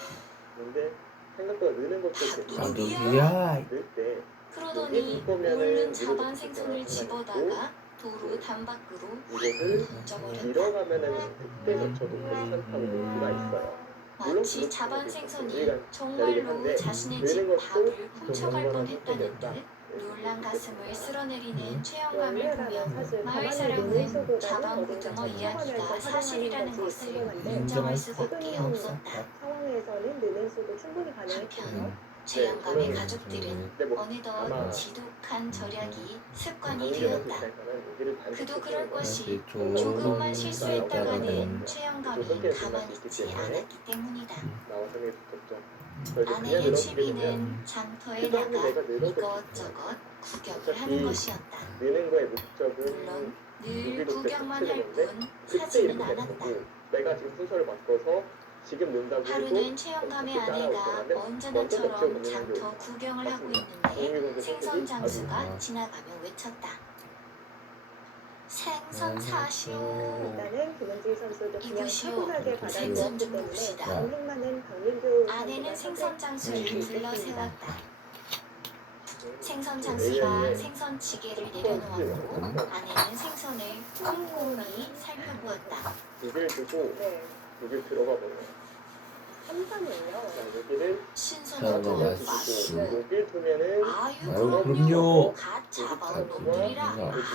근데 생각보다 느는 것도 되게 감독이야. 늘때 그러더니 얼른 자반 생선을 집어다가 도로 단밖으로 이것을 던져버렸다. 밀어가면은 그때 젖혀도 괜찮다고 볼 수가 있어요. 마치 자반 생선이 정말로 자신의 집 밥을 훔쳐갈 뻔했다는 듯 놀란 가슴을 쓸어내리는 최영감을 보며 마을 사람은 자반 고등어 이야기가 사실이라는 것을 인정할 수밖에 없었다. 상황에서는 느는 수도 충분히 가능했거든요. 한편 최영감의 네, 가족들은 근데 뭐 어느덧 지독한 절약이 습관이 강민규 선수 되었다. 입장에서는 여기를 반드시 그도 그럴 것이 좀 조금만 음, 실수했다가는 최영감이 가만히 있지 않았기 때문이다. 나와서 이렇게 붙었죠. 아내의 취미는 장터에 나가 이것저것 구경을 하는 것이었다. 느는 거의 목적은 물론 늘 여기도 구경만 할 그때 뿐 그때 사지는 이렇게 않았다. 됐고 내가 지금 순서를 바꿔서 지금 는다고 해도 하루는 최영감의 아내가 언제나처럼 장터 구경을 하고 있는데 생선 장수가 지나가며 외쳤다. 생선 사시오. 일단은 김은지 선수도 그냥 이곳이요. 차분하게 생선 받아들였기 좀 때문에 봅시다. 강력만은 강민규 아내는 생선 장수를 불러 세웠다. 생선 네, 장수가 생선찌개를 내려놓았고 아내는 생선을 꼼꼼히 살펴보았다. 여기를 두고 네. 여기 들어가 보네요. 삼선은요. 여기를 신선하고 맛있고. 맛있고 여기를 두면은 아유 아유, 그럼요. 그럼요. 갓 잡아온 놈들이라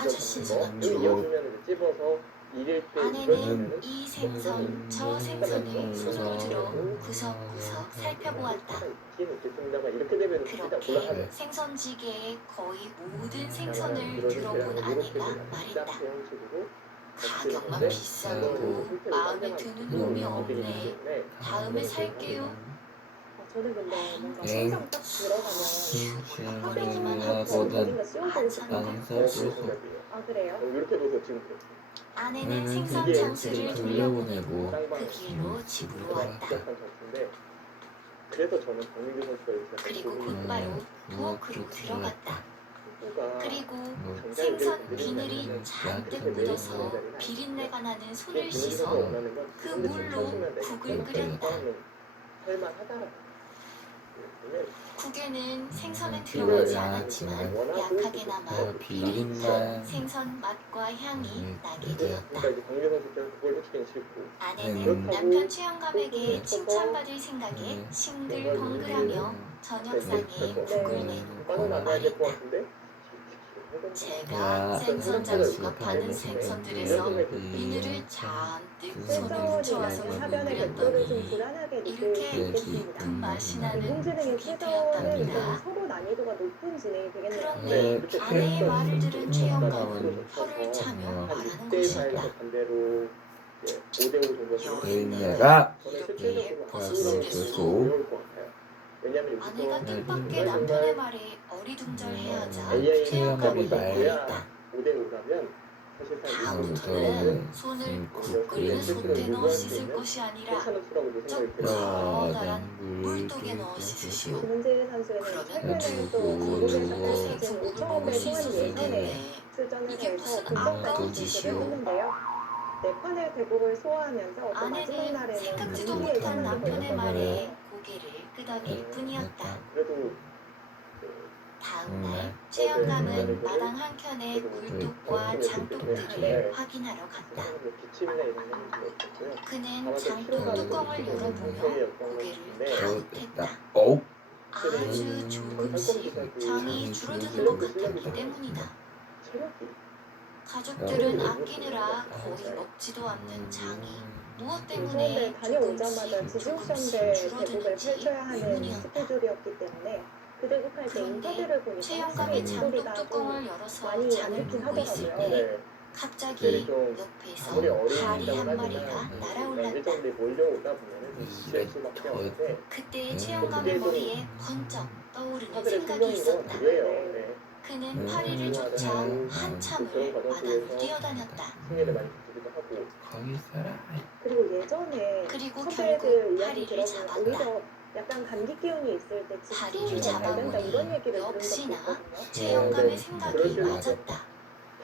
아주 신선한 여기 죠. 이어주면 찝어서 일일 때 아내는 이 생선 저 생선을 손으로 들어 구석구석 살펴보았다. 있긴 있겠습니다만 이렇게 되면 진짜 그렇게 곤란하네. 생선찌개의 거의 모든 생선을 들어본 아내가 말했다. 가격만 비싸고 마음에 드는 놈이 없네. 다음에 살게요. 저는 근데 뭔가 네. 생선 딱 들어가면 거리기만 하고 하고 어딘가 씌워두고 싶은데. 아 그래요? 이렇게 둬서 지금 그렇지. 아내는 생선 장수를 돌려보내고 돌려보내고 그 길로 집으로 왔다. 시작한 전투인데 그래서 저는 강민규 선수가 이렇게 그리고 곧바로 부엌으로 들어갔다. 후가 그리고 생선 비늘이 잔뜩 묻어서 비린내가 나는 손을 씻어 그 물로 국을 끓였다. 할만하다라는 국에는 생선은 들어가지 않았지만 약하게나마 비린내. 생선 맛과 향이 나게 되었다. 그러니까 이제 강민규 선수께서 그걸 해주기는 싫고 아내는 남편 최영감에게 칭찬받을 생각에 싱글벙글하며 저녁상에 국을 내놓고 빠져나가야 될 것 말했다. 같은데 제가 생선 장수가 파는 생선들에서 비늘을 잔뜩 손을 묻혀와서 하변의 벽돌을 좀 굴렸더니 불안하게 느낄 수 이렇게 있겠습니다. 깊은 맛이 나는 인공지능의 국이 최저는 일단 되었답니다. 서로 난이도가 높은 진행이 되겠네요. 그런데 아내의 말을 들은 최영감은 혀를 차며 말하는 것이었다. 반대로 5대5 정도 내가 이렇게 가서 벗어쓰겠소. 어려울 것 같아요. 왜냐면 아내가 뜻밖의 남편의 말에 어리둥절해하자 AI가 최영감이 말했다. 말했다. 5대5라면 사실상 다음부터는 손을 국 끓이는 솥에 넣어 씻을 것이 아니라 괜찮은 수라고도 저 생각이 들어요. 커다란 물독에 넣어 씻으시오. 김은재 선수는 그러면 최근에 또 고기도 중국에서 생선 펼쳐진 국을 5,000배 먹을 수 소환 있었을 예선에 텐데 출전을 이게 해서 무슨 금성까지 아까운 기술을 짓이오. 했는데요. 4판의 대국을 소화하면서 또 마지막 아내는 날에는 생각지도 승리의 못한 희망이 남편의 걸렸거든요. 말에 고개를 끄덕일 뿐이었다. 그래도 다음날 최영감은 마당 한켠의 물독과 장독들을 확인하러 갔다. 기침이나 이런 건 없었고요. 그는 장독 뚜껑을 열어보며 고개를 갸웃했다. 어? 아주 조금씩 장이 줄어드는 것 같았기 때문이다. 체력이 가족들은 아끼느라 거의 먹지도 않는 장이 무엇 때문에 그런데 다녀오자마자 조금씩 지지옥션대 대국을 줄어드는지 펼쳐야 하는 의문이었다. 스케줄이었기 때문에 그 대국할 때 그런데 인터뷰를 보니까 최영감이 확실히 장독 목소리가 좀 뚜껑을 열어서 많이 장을 안 좋긴 보고 있을 하더라고요. 때 네. 갑자기 좀 옆에서 아무리 어린 파리 한 인간을 마리가 하지만 날아올랐다. 일정들이 몰려오다 보면 좀 지칠 수밖에 없는데 그때 최영감의 머리에 번쩍 떠오르는 사들의 생각이 신경인 건 있었다. 그거예요. 네. 그는 파리를 쫓아 한참을 마당을 뛰어다녔다. 승리를 많이 거두기도 하고 거기 살아. 그리고 예전에 그리고 선배들 결국 이야기 파리를 들어보면 잡았다. 오히려 약간 감기 기운이 있을 때 파리를 집중이 잘 된다 이런 잡아보니 얘기를 들은 적도 역시나 있거든요. 최영감의 네. 생각이 그럴 수는 맞았다.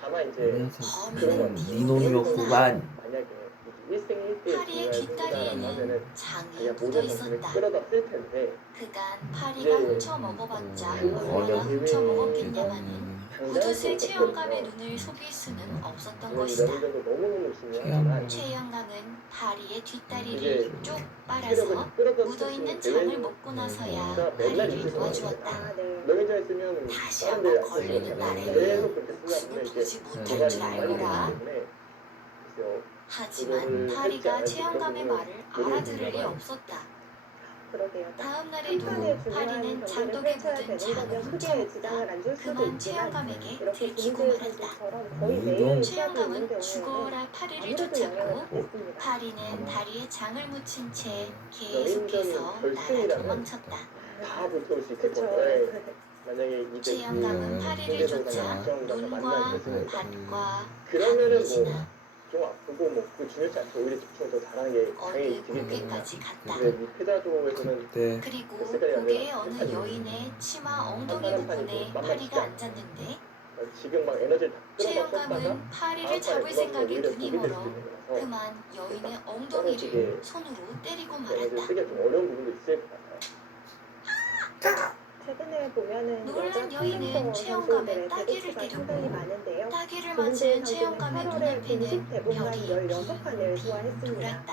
다만 이제 그래서 범인은 네 놈이었구만. 만약에 일생 1대 파리의 뒷다리에는 장이 묻어 있었다. 끌어다 쓸 텐데 그간 파리가 훔쳐 먹어봤자 얼마나 어려운 훔쳐 먹었겠냐마는 후두슬 최영감의 눈을 속일 수는 없었던 것이다. 명의전도 너무너무 중요하지만 최영감은 파리의 뒷다리를 쭉 빨아서 체력을 끌어다 묻어있는 쓸 장을 수 먹고 나서야 그러니까 맨날 파리를 있을 도와주었다. 아, 네. 명의전에 쓰면 다시 다른 한번 데안 걸리는 쓰잖아요. 날에는 계속 그렇게 쓰다 목숨을 보면 이제 보지 못할 도가니 줄 많이 알거라. 되기 때문에 글쎄요. 하지만 파리가 최영감의 말을 알아들을 리 없었다. 그러게요. 다음 한판의 날에도 중요한 파리는 경기를 장독에 펼쳐야 묻은 되는 장을 거면 크게 훔쳐먹다 지장을 안 줄 수도 그만 있지만 최영감에게 이렇게 들키고 김은재 말았다. 선수처럼 거의 매일 이놈. 시합이 있는 최영감은 경우에는 죽어라 파리를 아무래도 영향을 쫓았고 받겠습니다. 파리는 다리에 장을 묻힌 채 명인전은 계속해서 날아 결승이라면 도망쳤다. 다 불태울 수 있을 그쵸. 거예요. 만약에 이제 최영감은 파리를 쫓아 눈과 밭과 그러면은 하늘을 지나 좀 아프고 뭐그 중요치 않죠. 오히려 집중을 더 잘하는 게 당연히 어느 되겠네요. 고개까지 갔다. 근데 이 패자조에서는 그때 그리고 고개의 어느 여인의 치마 엉덩이 부분에 파리가 앉았는데 지금 막 에너지를 다 끌어다 썼다가 최영감은 파리를 잡을 생각에 눈이 멀어 그만 여인의 엉덩이를 손으로 때리고 에너지를 말았다. 쓰기가 좀 어려운 부분도 있을 것 같아요. 최근에 보면은 놀란 여자 여인은 컴퓨터 최영감의 선수들의 따귀를 대국수가 때렸고 상당히 많은데요. 따귀를 김은재 맞은 선수는 최영감의 8월에 눈앞에는 공식 대국만 별이 16칸을 빙빙 소화했습니다. 돌았다.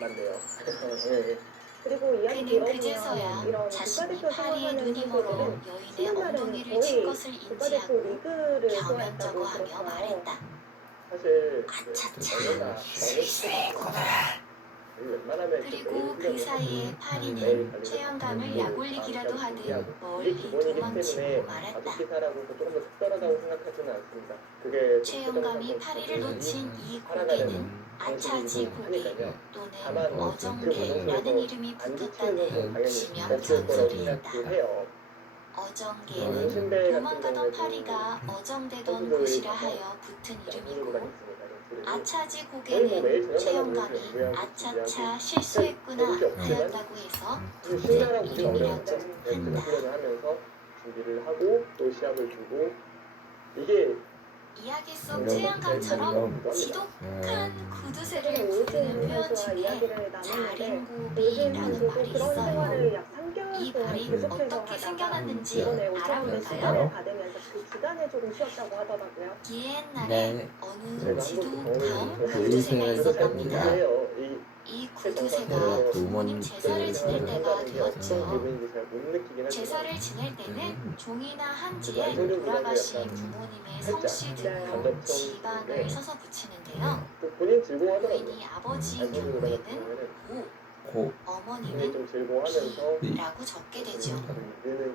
맞네요. 네. 그리고 이야기 그는 들어보면 그제서야 이런 자신이 국가대표 파리의 생활하는 눈이 멀어 선수들은 여인의 쉬는 날에는 엉덩이를 친 거의 것을 국가대표 인지하고 리그를 벼면적어 소화했다고 하며 들었어요. 말했다. 사실 아차차, 실수했구나. 웬만하면 그리고 그 사이에 파리는 최영감을 약올리기라도 하듯 멀리 도망치고 말았다. 기사라고 조금 더 특별하다고 생각하지는 않습니다. 그게 최영감이 파리를 놓친 이 고개는 아차지 고개 또는 어정개라는 이름이 붙었다는 지명장소리였다. 어정개는 도망가던 파리가 어정되던 곳이라 하여 붙은 이름이고 아차지 고개는 최영감이 아차차 실수했구나 하였다고 해서 붙은 이름이라고 한다. 훈련을 하면서 준비를 하고 또 시합을 두고 이게 이야기 속 최양감처럼 지독한 구두쇠를 부르는 표현 중에 자린고비라는 말이 있어요. 이 발이 어떻게 생겨났는지 알아볼까요? 옛날에 어느 지독한 구두쇠가 있었답니다. 이 구두쇠가 부모님 제사를 지낼 때가 되었죠. 제사를 지낼 때는 종이나 한지에 돌아가신 부모님의 성씨 등으로 지방을 서서 붙이는데요. 본인 즐거워하더라고요. 부인이 아버지인 경우에는 고, 어머니는 비라고 적게 되죠.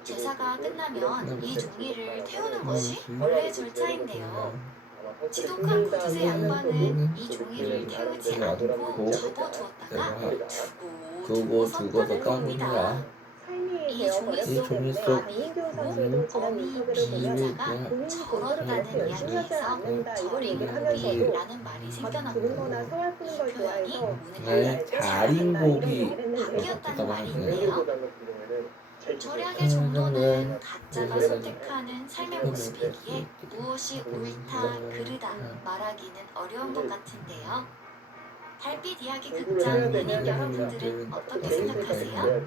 제사가 끝나면 이 종이를 태우는 것이 원래 절차인데요. 지독한 구두쇠 양반은 이 종이를 태우지 않고 접어두었다가 두고 섰다는 겁니다. 이 종이 속 어미, 비유자가 절었다는 이야기에서 절인고비라는 말이 생겨났고 이 표현이 오늘날 자린고비 바뀌었다는 말인데요. 절약의 정도는 각자가 선택하는 삶의 모습이기에 무엇이 옳다, 그르다 말하기는 어려운 것 같은데요. 달빛 이야기 극장 은인 여러분들은 어떻게 생각하세요?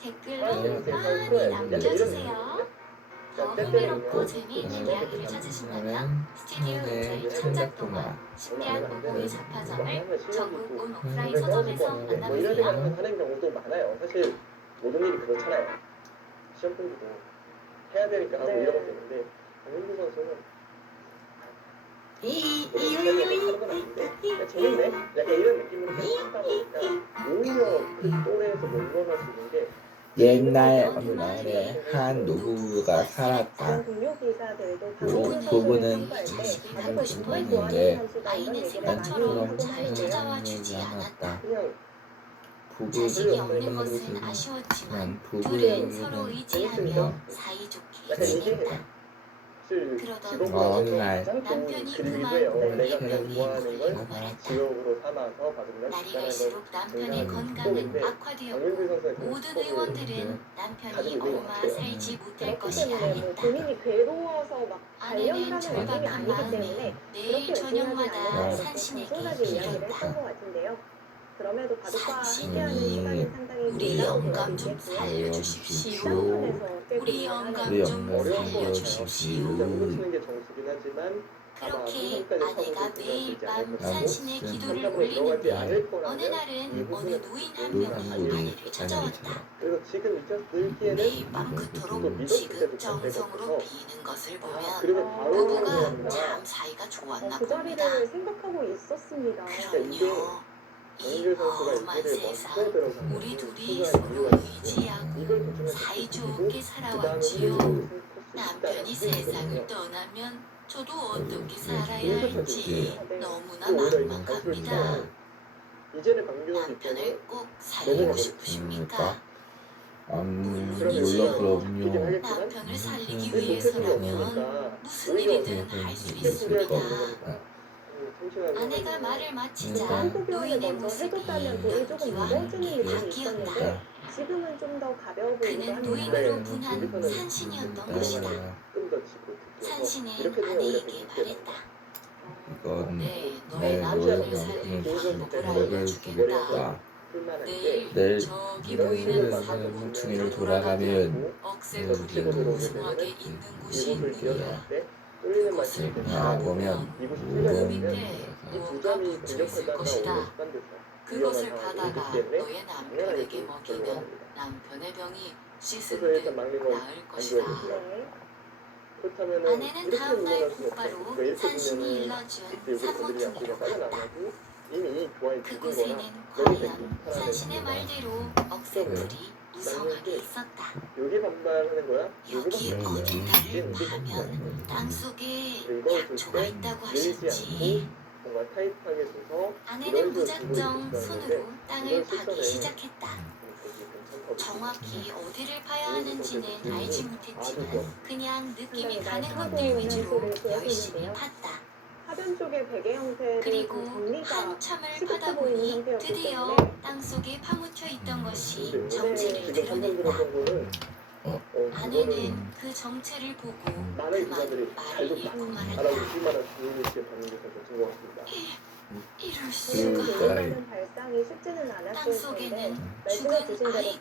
댓글로 많이 남겨주세요. 더 흥미롭고 재미있는 이야기를 찾으신다면 스튜디오 의자의 창작동화 신비한 오공의 잡화점을 전국 온 오프라인 서점에서 만나보세요. 하는 경우도 많아요. 사실 모든 일이 그렇잖아요. 시험 공부도 해야 되니까 하고 이런 것도 있는데 강민규 선수는 재밌네? 약간 이런 느낌으로 하다 보니까 오히려 그 또래에서 못 넘을 수 있는 게 옛날 어느 날에 한 노부부가 살았다. 부부는 자식을 갖고 싶어 했는데 했는데 아이는 생각처럼 잘 찾아와 주지 않았다. 자식이 없는 것은 아쉬웠지만 둘은 서로 의지하며 사이좋게 지냈다. 그러던 어느 날 남편이 그만 병명이 걸리고 말았다. 지옥으로 삼아서 받으면 날이 갈수록 남편의 건강은 악화되었고 모든 의원들은 남편이 얼마 살지 못할 것이라 했다. 본인이 괴로워서 막 아내는 절박한 마음에 매일 저녁마다 산신에게 빌었다. 그럼에도 가족과 산신님, 함께하는 시간이 상당히 우리 영감 좀 살려주십시오. 우리 영감 좀 살려주십시오. 치는 게 정수긴 하지만 그렇게 아내가 매일 밤 산신에 기도를 올리는데 어느 날은 어느 노인 한 명이 아내를 찾아왔다. 그래서 지금 늙기에는 매일 밤 그토록 지극정성으로 비는 것을 보면 그리고 바로 부부가 참 사이가 좋았나 그 봅니다. 자리를 생각하고 있었습니다. 그럼요. 이 강민규 선수가 험한 이기를 세상 먼저 들어가서 우리 둘이 서로 의지하고 사이좋게 살아왔지요. 남편이 세상을 떠나면 저도 어떻게 살아야 할지 너무나 막막합니다. 이제는 강민규 선수 남편을 꼭 살리고 싶으십니까? 물론 물론이지요. 그럼요. 남편을 살리기 위해서라면 무슨 일이든 할 수 있습니다. 아내가 말을 마치자 노인의 모습이 연기와 함께 바뀌었다. 지금은 좀 더 가벼워 보이기도 그는 합니다. 노인으로 분한 산신이었던 것이다. 산신은 아내에게 말했다. 이건 네, 너의 내 남편을 노인 살릴 남편을 방법을 방법을 알려주겠다. 주겠다. 내일 내일 저기 보이는 사고뭉퉁이를 사고뭉퉁이로 돌아가면 돌아가면 억새풀이 무성하게 있는 곳이 있느냐. 그곳을 아, 보면 그 밑에 무언가 묻혀 있을 것이다. 그것을 받아가 너의 남편에게 먹이면 남편의 병이 씻은 듯 나을 것이다. 아내는 다음날 곧바로 산신이 일러준 사모퉁이로 갔다. 그곳에는 과연 산신의 말대로 억새풀이 무성하게 있었다. 여기 반발하는 거야? 여기 어딘가를 파면 땅속에 약초가 있다고 하셨지. 뭔가 타이트하게 줘서 아내는 무작정 손으로 땅을 파기 시작했다. 정확히 어디를 파야 하는지는 알지 못했지만 그냥 느낌이 가는 것들 위주로 열심히 팠다. 하변 쪽의 베개 형태를 그리고 정리가 한참을 시급해 파다 보이는 보니 상태였기 드디어 때문에 땅속에 파묻혀 있던 것이 지금 정체를 드러냈다. 정도는 아내는 그 정체를 보고 많은 그만 기자들이 말을 잘좀 잃고 말았다. 알아보고 쓸만한 교육을 이렇게 받는 게 더 멋진 것 같습니다. 이럴 그 수가. 교육하는 발상이 쉽지는 않았을 텐데 땅속에는 말씀해 죽은 주신 대로 아이